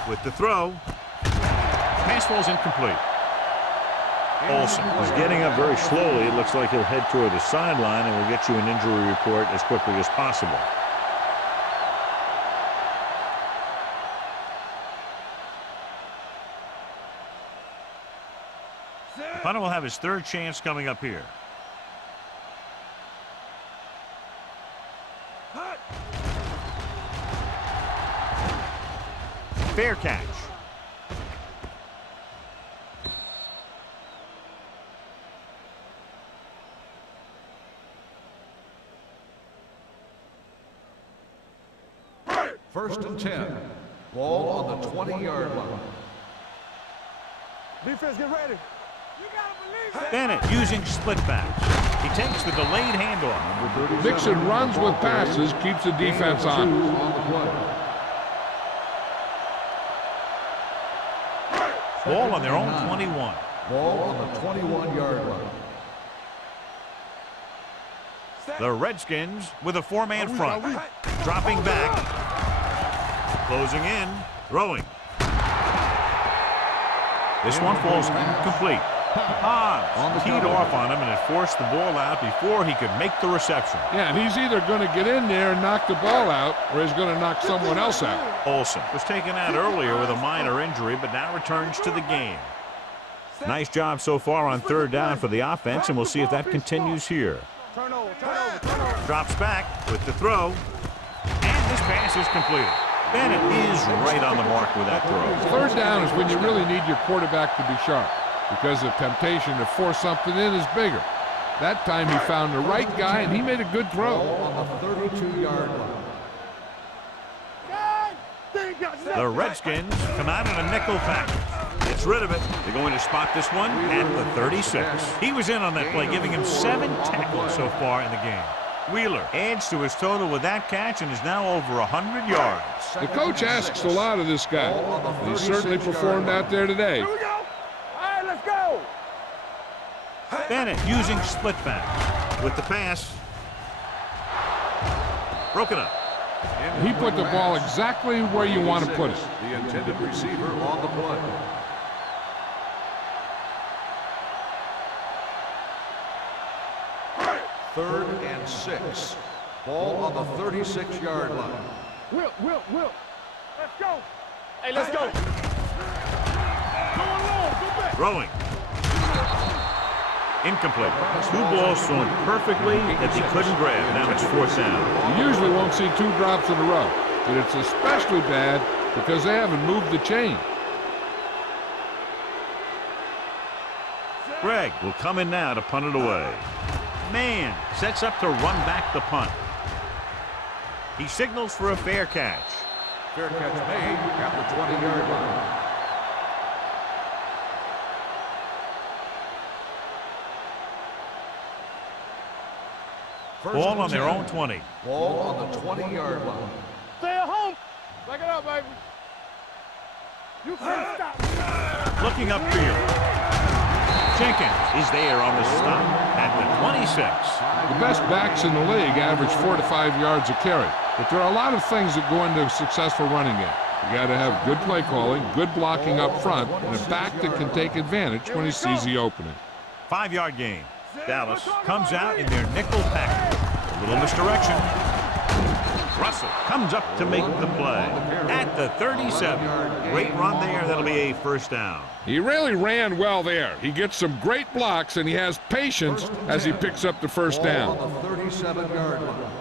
With the throw, pass ball's incomplete. Olsen is getting up very slowly. It looks like he'll head toward the sideline, and we'll get you an injury report as quickly as possible. The punter will have his third chance coming up here. Fair catch. First and 10. Ball on the 20-yard line. Defense, get ready. You gotta believe it. Bennett using split backs. He takes the delayed handoff. Mixing runs with passes keeps the defense on. On the play. Ball on their own 21. Ball on the 21-yard line. The Redskins with a four-man front. Dropping back. Closing in. Throwing. This one falls incomplete. Hans teed off on him and had forced the ball out before he could make the reception. Yeah, and he's either going to get in there and knock the ball out, or he's going to knock someone else out. Olsen was taken out earlier with a minor injury, but now returns to the game. Nice job so far on third down for the offense, and we'll see if that continues here. Drops back with the throw, and this pass is completed. Bennett is right on the mark with that throw. Third down is when you really need your quarterback to be sharp, because the temptation to force something in is bigger. That time he found the right guy, and he made a good throw. On the 32-yard line. The Redskins come out in a nickel package. Gets rid of it. They're going to spot this one at the 36. He was in on that play, giving him 7 tackles so far in the game. Wheeler adds to his total with that catch and is now over 100 yards. The coach asks a lot of this guy. He certainly performed out there today. Here we go. All right, let's go. Bennett using split back with the pass. Broken up. He put the ball exactly where you want to put it. The intended receiver on the play. Third and 6. Ball on the 36-yard line. Will. Let's go. Hey, let's go. Going long, go back. Throwing. Incomplete. 2 balls thrown perfectly that he couldn't grab. Now it's 4th down. You usually won't see 2 drops in a row, but it's especially bad because they haven't moved the chain. Gregg will come in now to punt it away. Man sets up to run back the punt. He signals for a fair catch. Fair catch made at the 20-yard line. Ball on their own 20. Ball on the 20-yard line. Stay at home. Back it up, baby. You can't stop. Looking upfield. Jenkins is there on the stop at the 26. The best backs in the league average 4 to 5 yards a carry, but there are a lot of things that go into a successful running game. You got to have good play calling, good blocking up front, and a back that can take advantage when he sees the opening. 5-yard gain. Dallas comes out in their nickel package. A little misdirection. Russell comes up to make the play at the 37. Great run there. That'll be a 1st down. He really ran well there. He gets some great blocks, and he has patience as he picks up the 1st down. On the 37-yard line.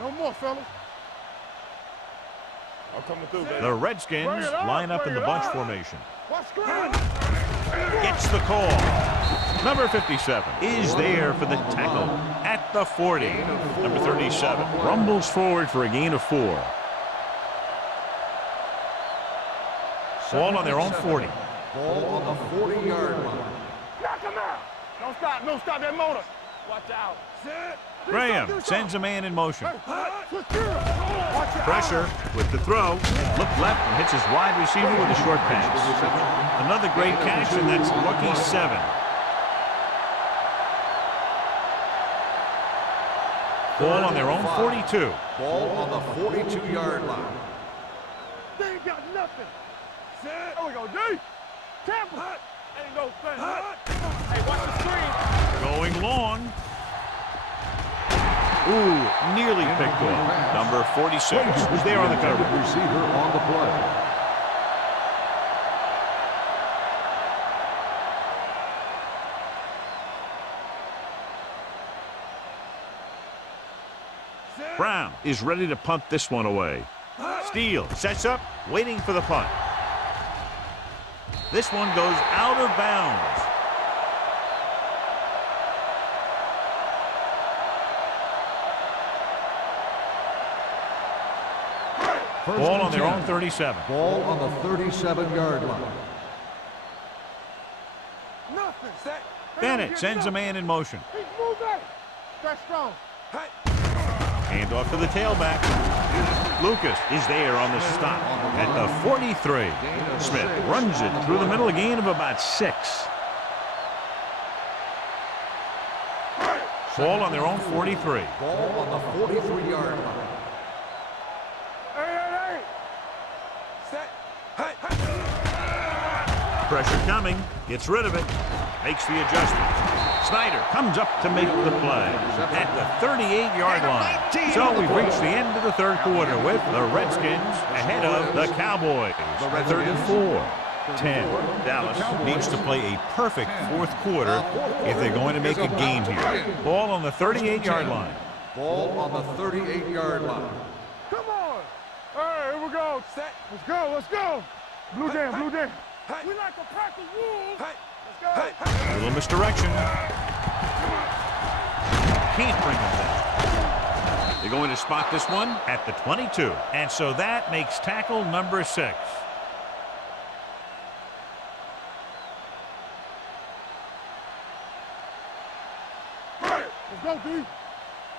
No more, fellas. I'm coming through, baby. The Redskins line up in the bunch formation. What's going? Gets the call. Number 57 is there for the tackle at the 40. Number 37 rumbles forward for a gain of 4. Ball on their own 40. Ball on the 40-yard line. Knock him out. Don't stop that motor. Watch out. Graham sends a man in motion. Switch gears. Watch out. Pressure with the throw. Look left and hits his wide receiver with a short pass. Another great catch, and that's lucky 7. Ball on their own 42. Ball on the 42-yard line. They ain't got nothing. There we go, D. Tampa. Ain't no thing. Hey, watch the screen. Going long. Ooh, nearly picked off. Number 46 was there on the cover. Receiver on the play. Brown is ready to punt this one away. Steele sets up, waiting for the punt. This one goes out of bounds. Ball on their own 37. Ball on the 37-yard line. Nothing. Set. Bennett sends a man in motion. He's moving. That's strong. Hand off to the tailback. Lucas is there on the stop at the 43. Smith runs it through the middle, a gain of about 6. Ball on their own 43. Ball on the 43-yard line. Hey. Set. Pressure coming. Gets rid of it. Makes the adjustment. Snyder comes up to make the play at the 38-yard line. So we've reached the end of the third quarter with the Redskins ahead of the Cowboys. 34-10. Dallas needs to play a perfect fourth quarter if they're going to make a game here. Ball on the 38-yard line. Ball on the 38-yard line. Come on. All right, here we go. Set. Let's go. Blue down. We like to practice wolves. Let's go. A little misdirection. Can't bring them down. They're going to spot this one at the 22. And so that makes tackle number 6. Let's go, D.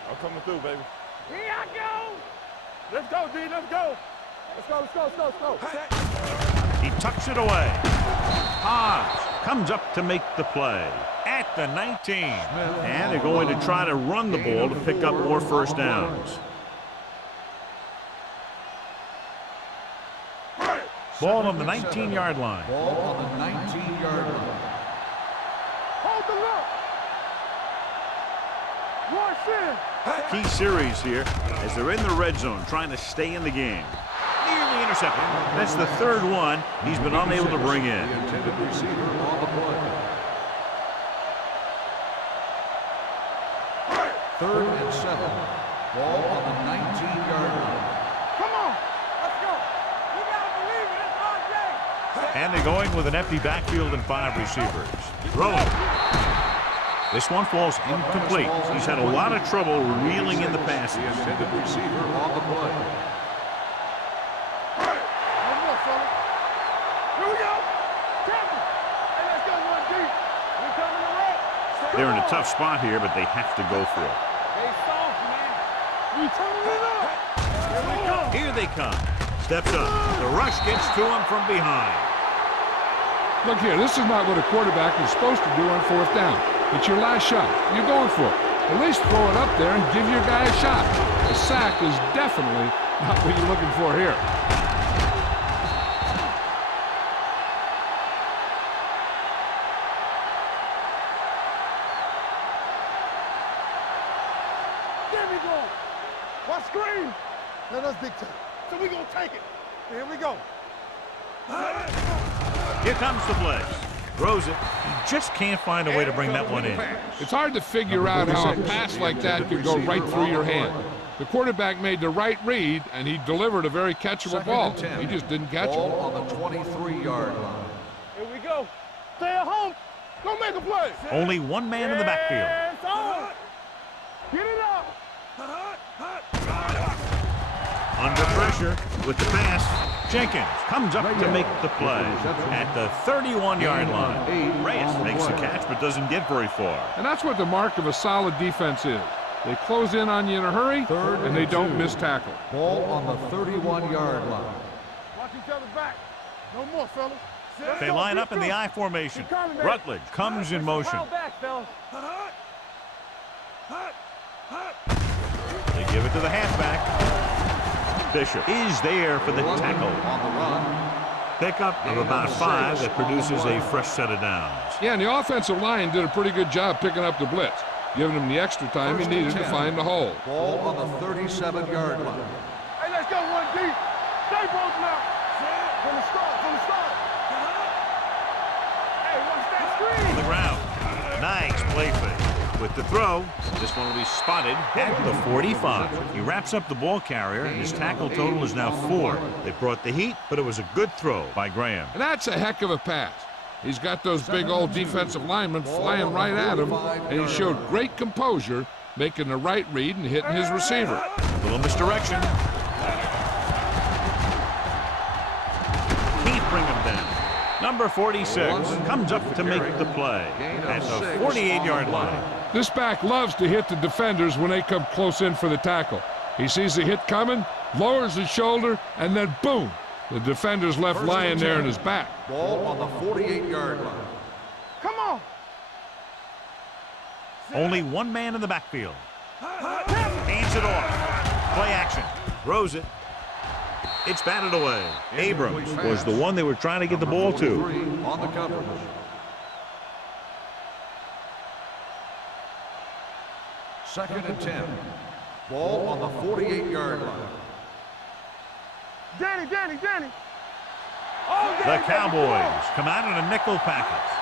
I'm coming through, baby. Here I go. Let's go, D. Let's go. Let's go. Set. He tucks it away. Haas comes up to make the play at the 19. And they're going to try to run the ball to pick up more first downs. Ball on the 19-yard line. Ball on the 19-yard line. Hold the look. Rush in. Key series here as they're in the red zone trying to stay in the game. Nearly intercepted. That's the third one he's been unable to bring in. The intended receiver on the play. 3rd and 7. Ball on the 19-yard line. Come on. Let's go. You gotta believe it. It's our day. And they're going with an empty backfield and 5 receivers. Throwing. This one falls incomplete. He's had a lot of trouble reeling in the passes. The intended receiver on the play. No more, fella. Here we go. Captain. Hey, let's go, 1 deep. We coming to roll. They're in a tough spot here, but they have to go for it. Hey, soft, man. We turning it up. Here we go. Here they come. Steps up. The rush gets to him from behind. Look here, this is not what a quarterback is supposed to do on 4th down. It's your last shot. You're going for it. At least throw it up there and give your guy a shot. A sack is definitely not what you're looking for here. There we go. What screen? Let us dictate. So we gonna take it. Here we go. Here comes the blitz. Throws it. He just can't find a way to bring that one in. It's hard to figure out how a pass like that could go right through your hand. The quarterback made the right read, and he delivered a very catchable ball. He just didn't catch it. Ball on the 23-yard line. Here we go. Stay at home. Go make a play. Only one man in the backfield. It's on. Get it up. Under pressure with the pass. Jenkins comes up to make the play at the 31-yard line. Reyes makes the catch but doesn't get very far. And that's what the mark of a solid defense is. They close in on you in a hurry, and they don't miss tackle. Ball on the 31-yard line. Watch each other back. No more, fellas. They line up in the I formation. Rutledge comes in motion. They give it to the halfback. Bishop is there for the tackle. On the run. Pickup of about 5 that produces a fresh set of downs. Yeah, and the offensive line did a pretty good job picking up the blitz, giving him the extra time he needed to find the hole. Ball on the 37-yard line. Hey, let's go 1 deep. Stay broken out. From the start. Hey, watch that screen. On the ground. Nice play fake. With the throw, this one will be spotted at the 45. He wraps up the ball carrier, and his tackle total is now 4. They brought the heat, but it was a good throw by Graham. And that's a heck of a pass. He's got those big old defensive linemen flying right at him, and he showed great composure, making the right read and hitting his receiver. A little misdirection. Can't bring him down. Number 46 comes up to make the play at the 48-yard line. This back loves to hit the defenders when they come close in for the tackle. He sees the hit coming, lowers his shoulder, and then boom, the defender's left lying there in his back. Ball on the 48-yard line. Come on. Only one man in the backfield. Hands it off. Play action. Throws it. It's batted away. Abrams was the one they were trying to get the ball to. On the coverage. Second and 10. Ball on the 48-yard line. Danny. The Cowboys come out in a nickel package.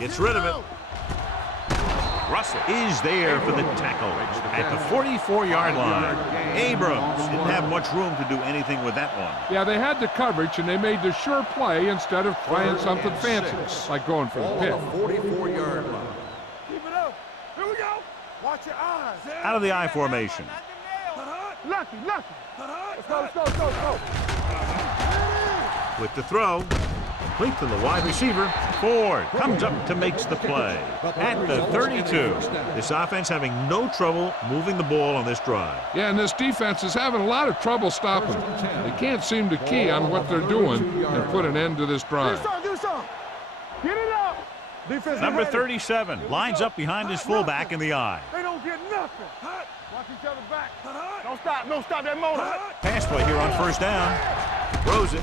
Gets rid of it. Russell is there for the tackle at the 44-yard line. Abrams didn't have much room to do anything with that one. Yeah, they had the coverage, and they made the sure play instead of trying something fancy, like going for the pick. Ball on the 44-yard line. Keep it up. Here we go. Watch your eyes. Out of the I formation. Lucky. Let's go. With the throw, complete to the wide receiver. Ford comes up to makes the play at the 32. This offense having no trouble moving the ball on this drive. Yeah, and this defense is having a lot of trouble stopping them. They can't seem to key on what they're doing and put an end to this drive. Do something. Get it up. Defense Number 37 lines up behind his fullback in the I. They don't get nothing. Watch each other back. Don't stop that motor. Pass play here on first down. Throws it.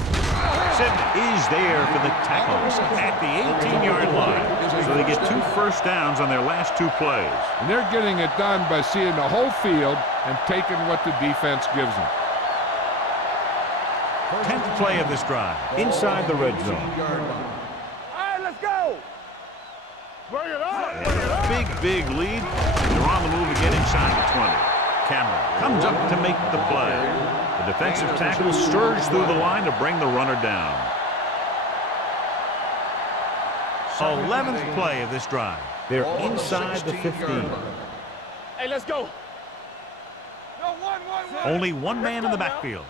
Sidney is there for the tackle at the 18-yard line. So they get 2 first downs on their last 2 plays. And they're getting it done by seeing the whole field and taking what the defense gives them. 10th play of this drive, inside the red zone. All right, let's go. Bring it up. Big lead. They're on the move again inside the 20. Cameron comes up to make the play. The defensive tackle surged through the line to bring the runner down. 11th play of this drive. They're inside the 15. Hey, let's go. No, one. Only one man in the backfield.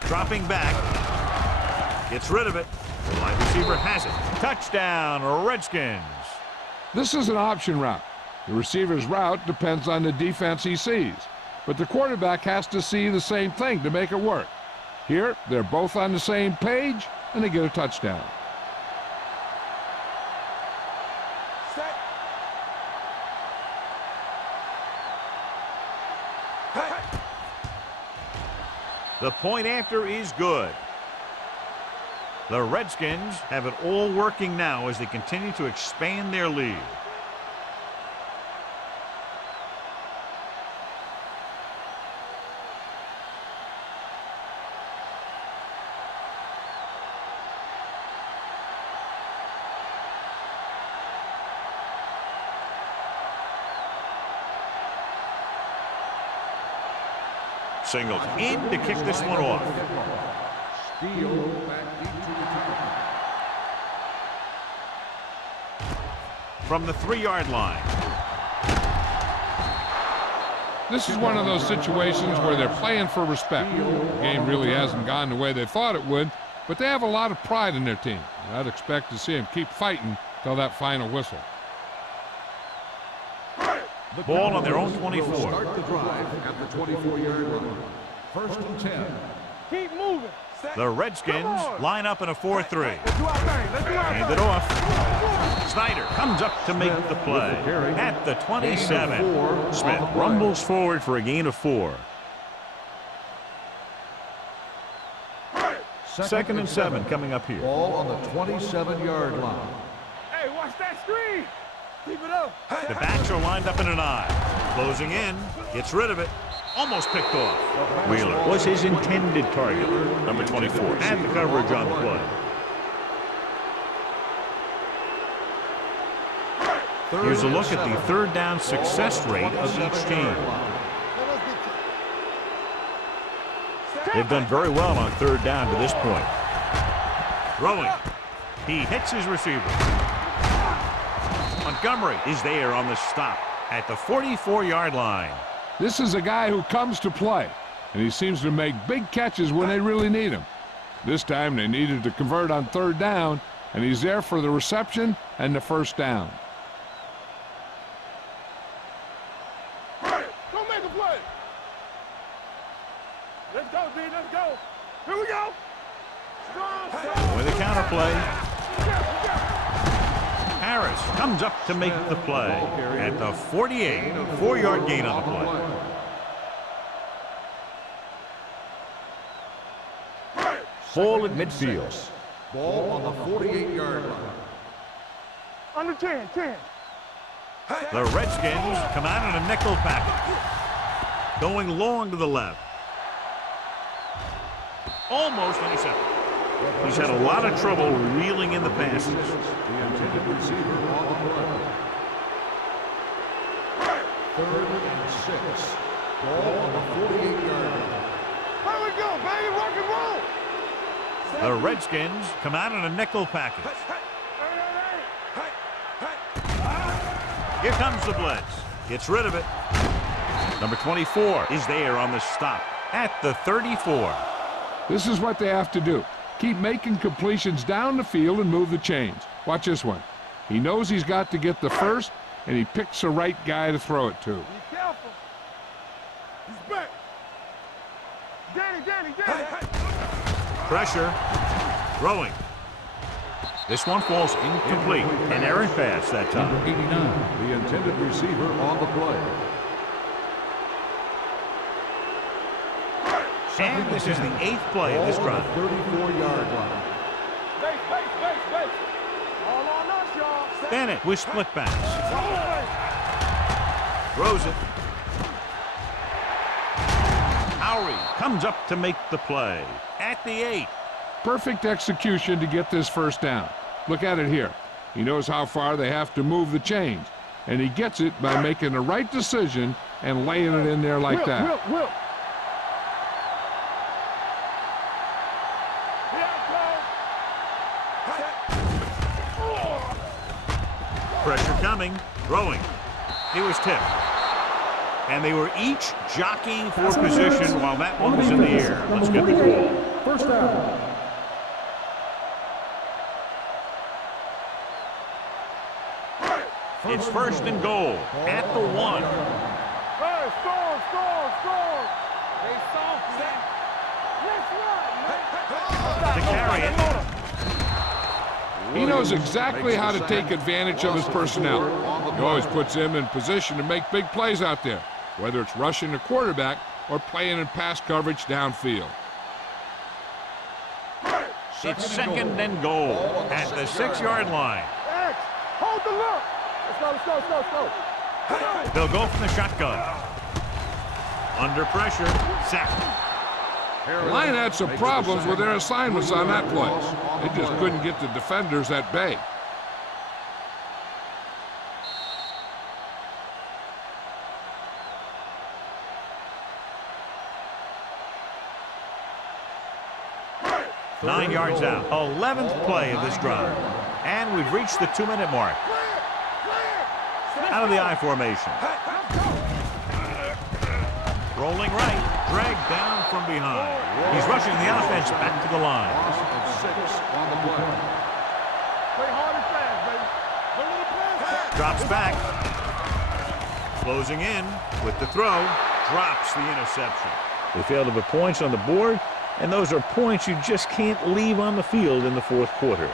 Dropping back. Gets rid of it. The wide receiver has it. Touchdown, Redskins. This is an option route. The receiver's route depends on the defense he sees. But the quarterback has to see the same thing to make it work. Here, they're both on the same page, and they get a touchdown. The point after is good. The Redskins have it all working now as they continue to expand their lead. Singles in to kick this one off. From the 3-yard line. This is one of those situations where they're playing for respect. The game really hasn't gone the way they thought it would, but they have a lot of pride in their team. I'd expect to see them keep fighting till that final whistle. Ball on their own 24. Start the drive at the 24-yard line. First and 10. Keep moving. The Redskins line up in a 4-3. Let's do our thing. Hand it off. Snyder comes up to make the play at the 27. Smith rumbles forward for a gain of 4. Second and 7 coming up here. Ball on the 27-yard line. Hey, watch that screen. Keep it up. The backs are lined up in an I. Closing in. Gets rid of it. Almost picked off. Wheeler was his intended target. Number 24 had the coverage on the play. Here's a look at the third down success rate of each team. They've done very well on third down to this point. Throwing. He hits his receiver. Montgomery is there on the stop at the 44-yard line. This is a guy who comes to play, and he seems to make big catches when they really need him. This time they needed to convert on third down, and he's there for the reception and the first down. Go make a play. Let's go, D. Let's go. Here we go. Strong. With a counter play. Harris comes up to make the play at the 48. 4-yard gain on the play. Ball at midfield. Ball on the 48-yard line. Under 10, 10. The Redskins come out in a nickel package. Going long to the left. Almost intercepted. He's had a lot of trouble reeling in the passes. The intended receiver on the play. 3rd and 6. Ball on the 48-yard line. Here we go, baby. Rock and roll. The Redskins come out in a nickel package. Here comes the blitz. Gets rid of it. Number 24 is there on the stop at the 34. This is what they have to do. Keep making completions down the field and move the chains. Watch this one. He knows he's got to get the first, and he picks the right guy to throw it to. Be careful. He's back. Danny. Pressure. Throwing. This one falls incomplete. An errant pass that time. Number 89, the intended receiver on the play. And this is the 8th play of this drive. 34-yard line. Base. All on us, y'all. Bennett with split pass. Throws it. Howery comes up to make the play at the 8. Perfect execution to get this first down. Look at it here. He knows how far they have to move the chains, and he gets it by making the right decision and laying it in there like that. Whip. Pressure coming. Throwing. He was tipped. And they were each jockeying for position while that one was in the air. Let's get the call. First down. It's 1st and goal at the 1. Hey, score. They soft, man. Let's run, man. To carry it. He knows exactly how to take advantage of his personnel. He always puts them in position to make big plays out there, whether it's rushing the quarterback or playing in pass coverage downfield. It's 2nd and goal at the 6-yard line. X, hold the look. Let's go. They'll go from the shotgun. Under pressure. Sacked. The line had some problems with their assignments on that play. They just couldn't get the defenders at bay. Nine yards out. 11th play of this drive. And we've reached the 2-minute mark. Out of the I formation. Rolling right. Dragged down from behind. He's rushing the offense back to the line. Loss of 6 on the play. Play hard and fast, baby. Drops back. Closing in with the throw. Drops the interception. They failed to put points on the board, and those are points you just can't leave on the field in the 4th quarter.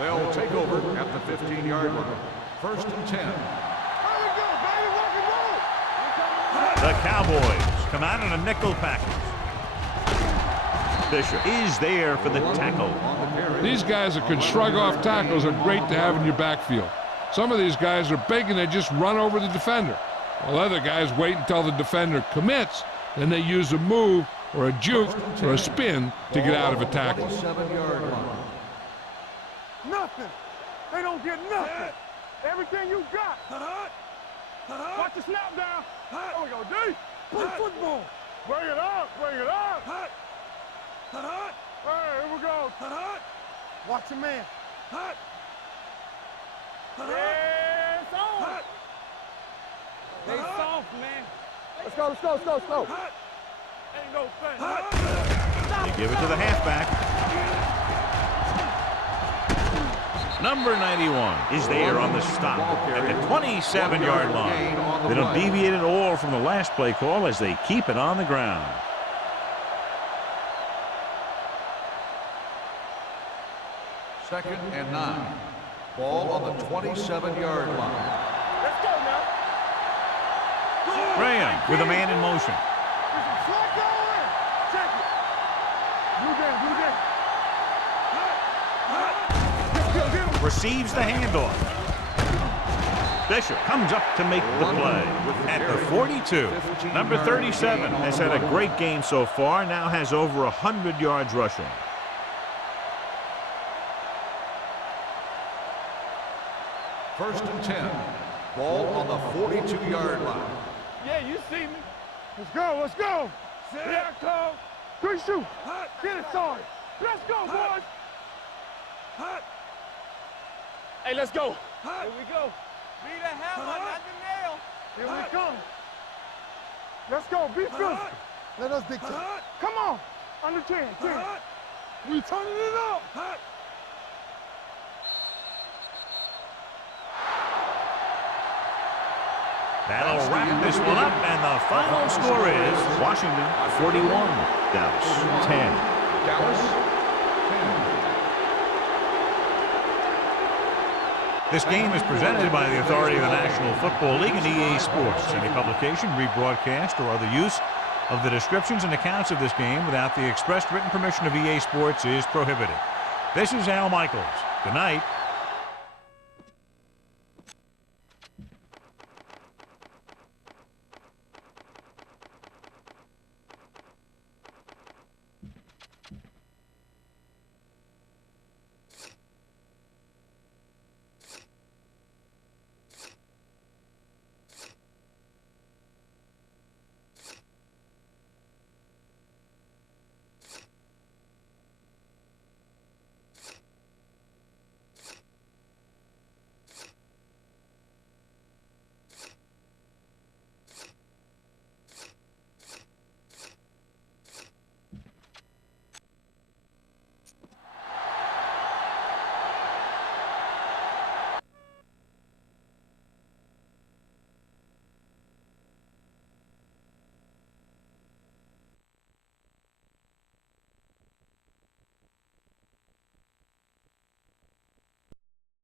They'll take over at the 15-yard line. 1st and 10. Here we go, baby. Rock and roll. The Cowboys come out in a nickel package. Fisher is there for the tackle. These guys that can shrug off tackles are great to have in your backfield. Some of these guys are big and they just run over the defender, while other guys wait until the defender commits, then they use a move or a juke or a spin to get out of a tackle. 7-yard line. Nothing. They don't get nothing. Everything you got. Watch the snap down. There we go, D. Play football. Bring it up. Hey, here we go. Watch your man. Yeah, it's on. They soft, man. Let's go, let's go, let's go, let's go. Ain't no thing. They give it to the halfback. Number 91 is there on the stop at the 27-yard line. They don't deviate at all from the last play call as they keep it on the ground. Second and 9. Ball on the 27-yard line. Let's go now. Graham with a man in motion. Slide going. Check it. Blue game, blue game. Receives the handoff. Bishop comes up to make the play at the 42. Number 37 has had a great game so far, now has over 100 yards rushing. First and 10. Ball on the 42-yard line. Yeah, you see me. Let's go, let's go. Here I come. 3 shoot. Get it started. Let's go, boys. Hey, let's go. Here we go. Be the hammer, not the nail. Here we come. Let's go, be physical. Let us dictate. Come on. Under 10, 10. We turning it up. That'll wrap this one up, and the final score is Washington 41, Dallas 10. Dallas 10. This game is presented by the authority of the National Football League and EA Sports. Any publication, rebroadcast, or other use of the descriptions and accounts of this game without the expressed written permission of EA Sports is prohibited. This is Al Michaels. Good night.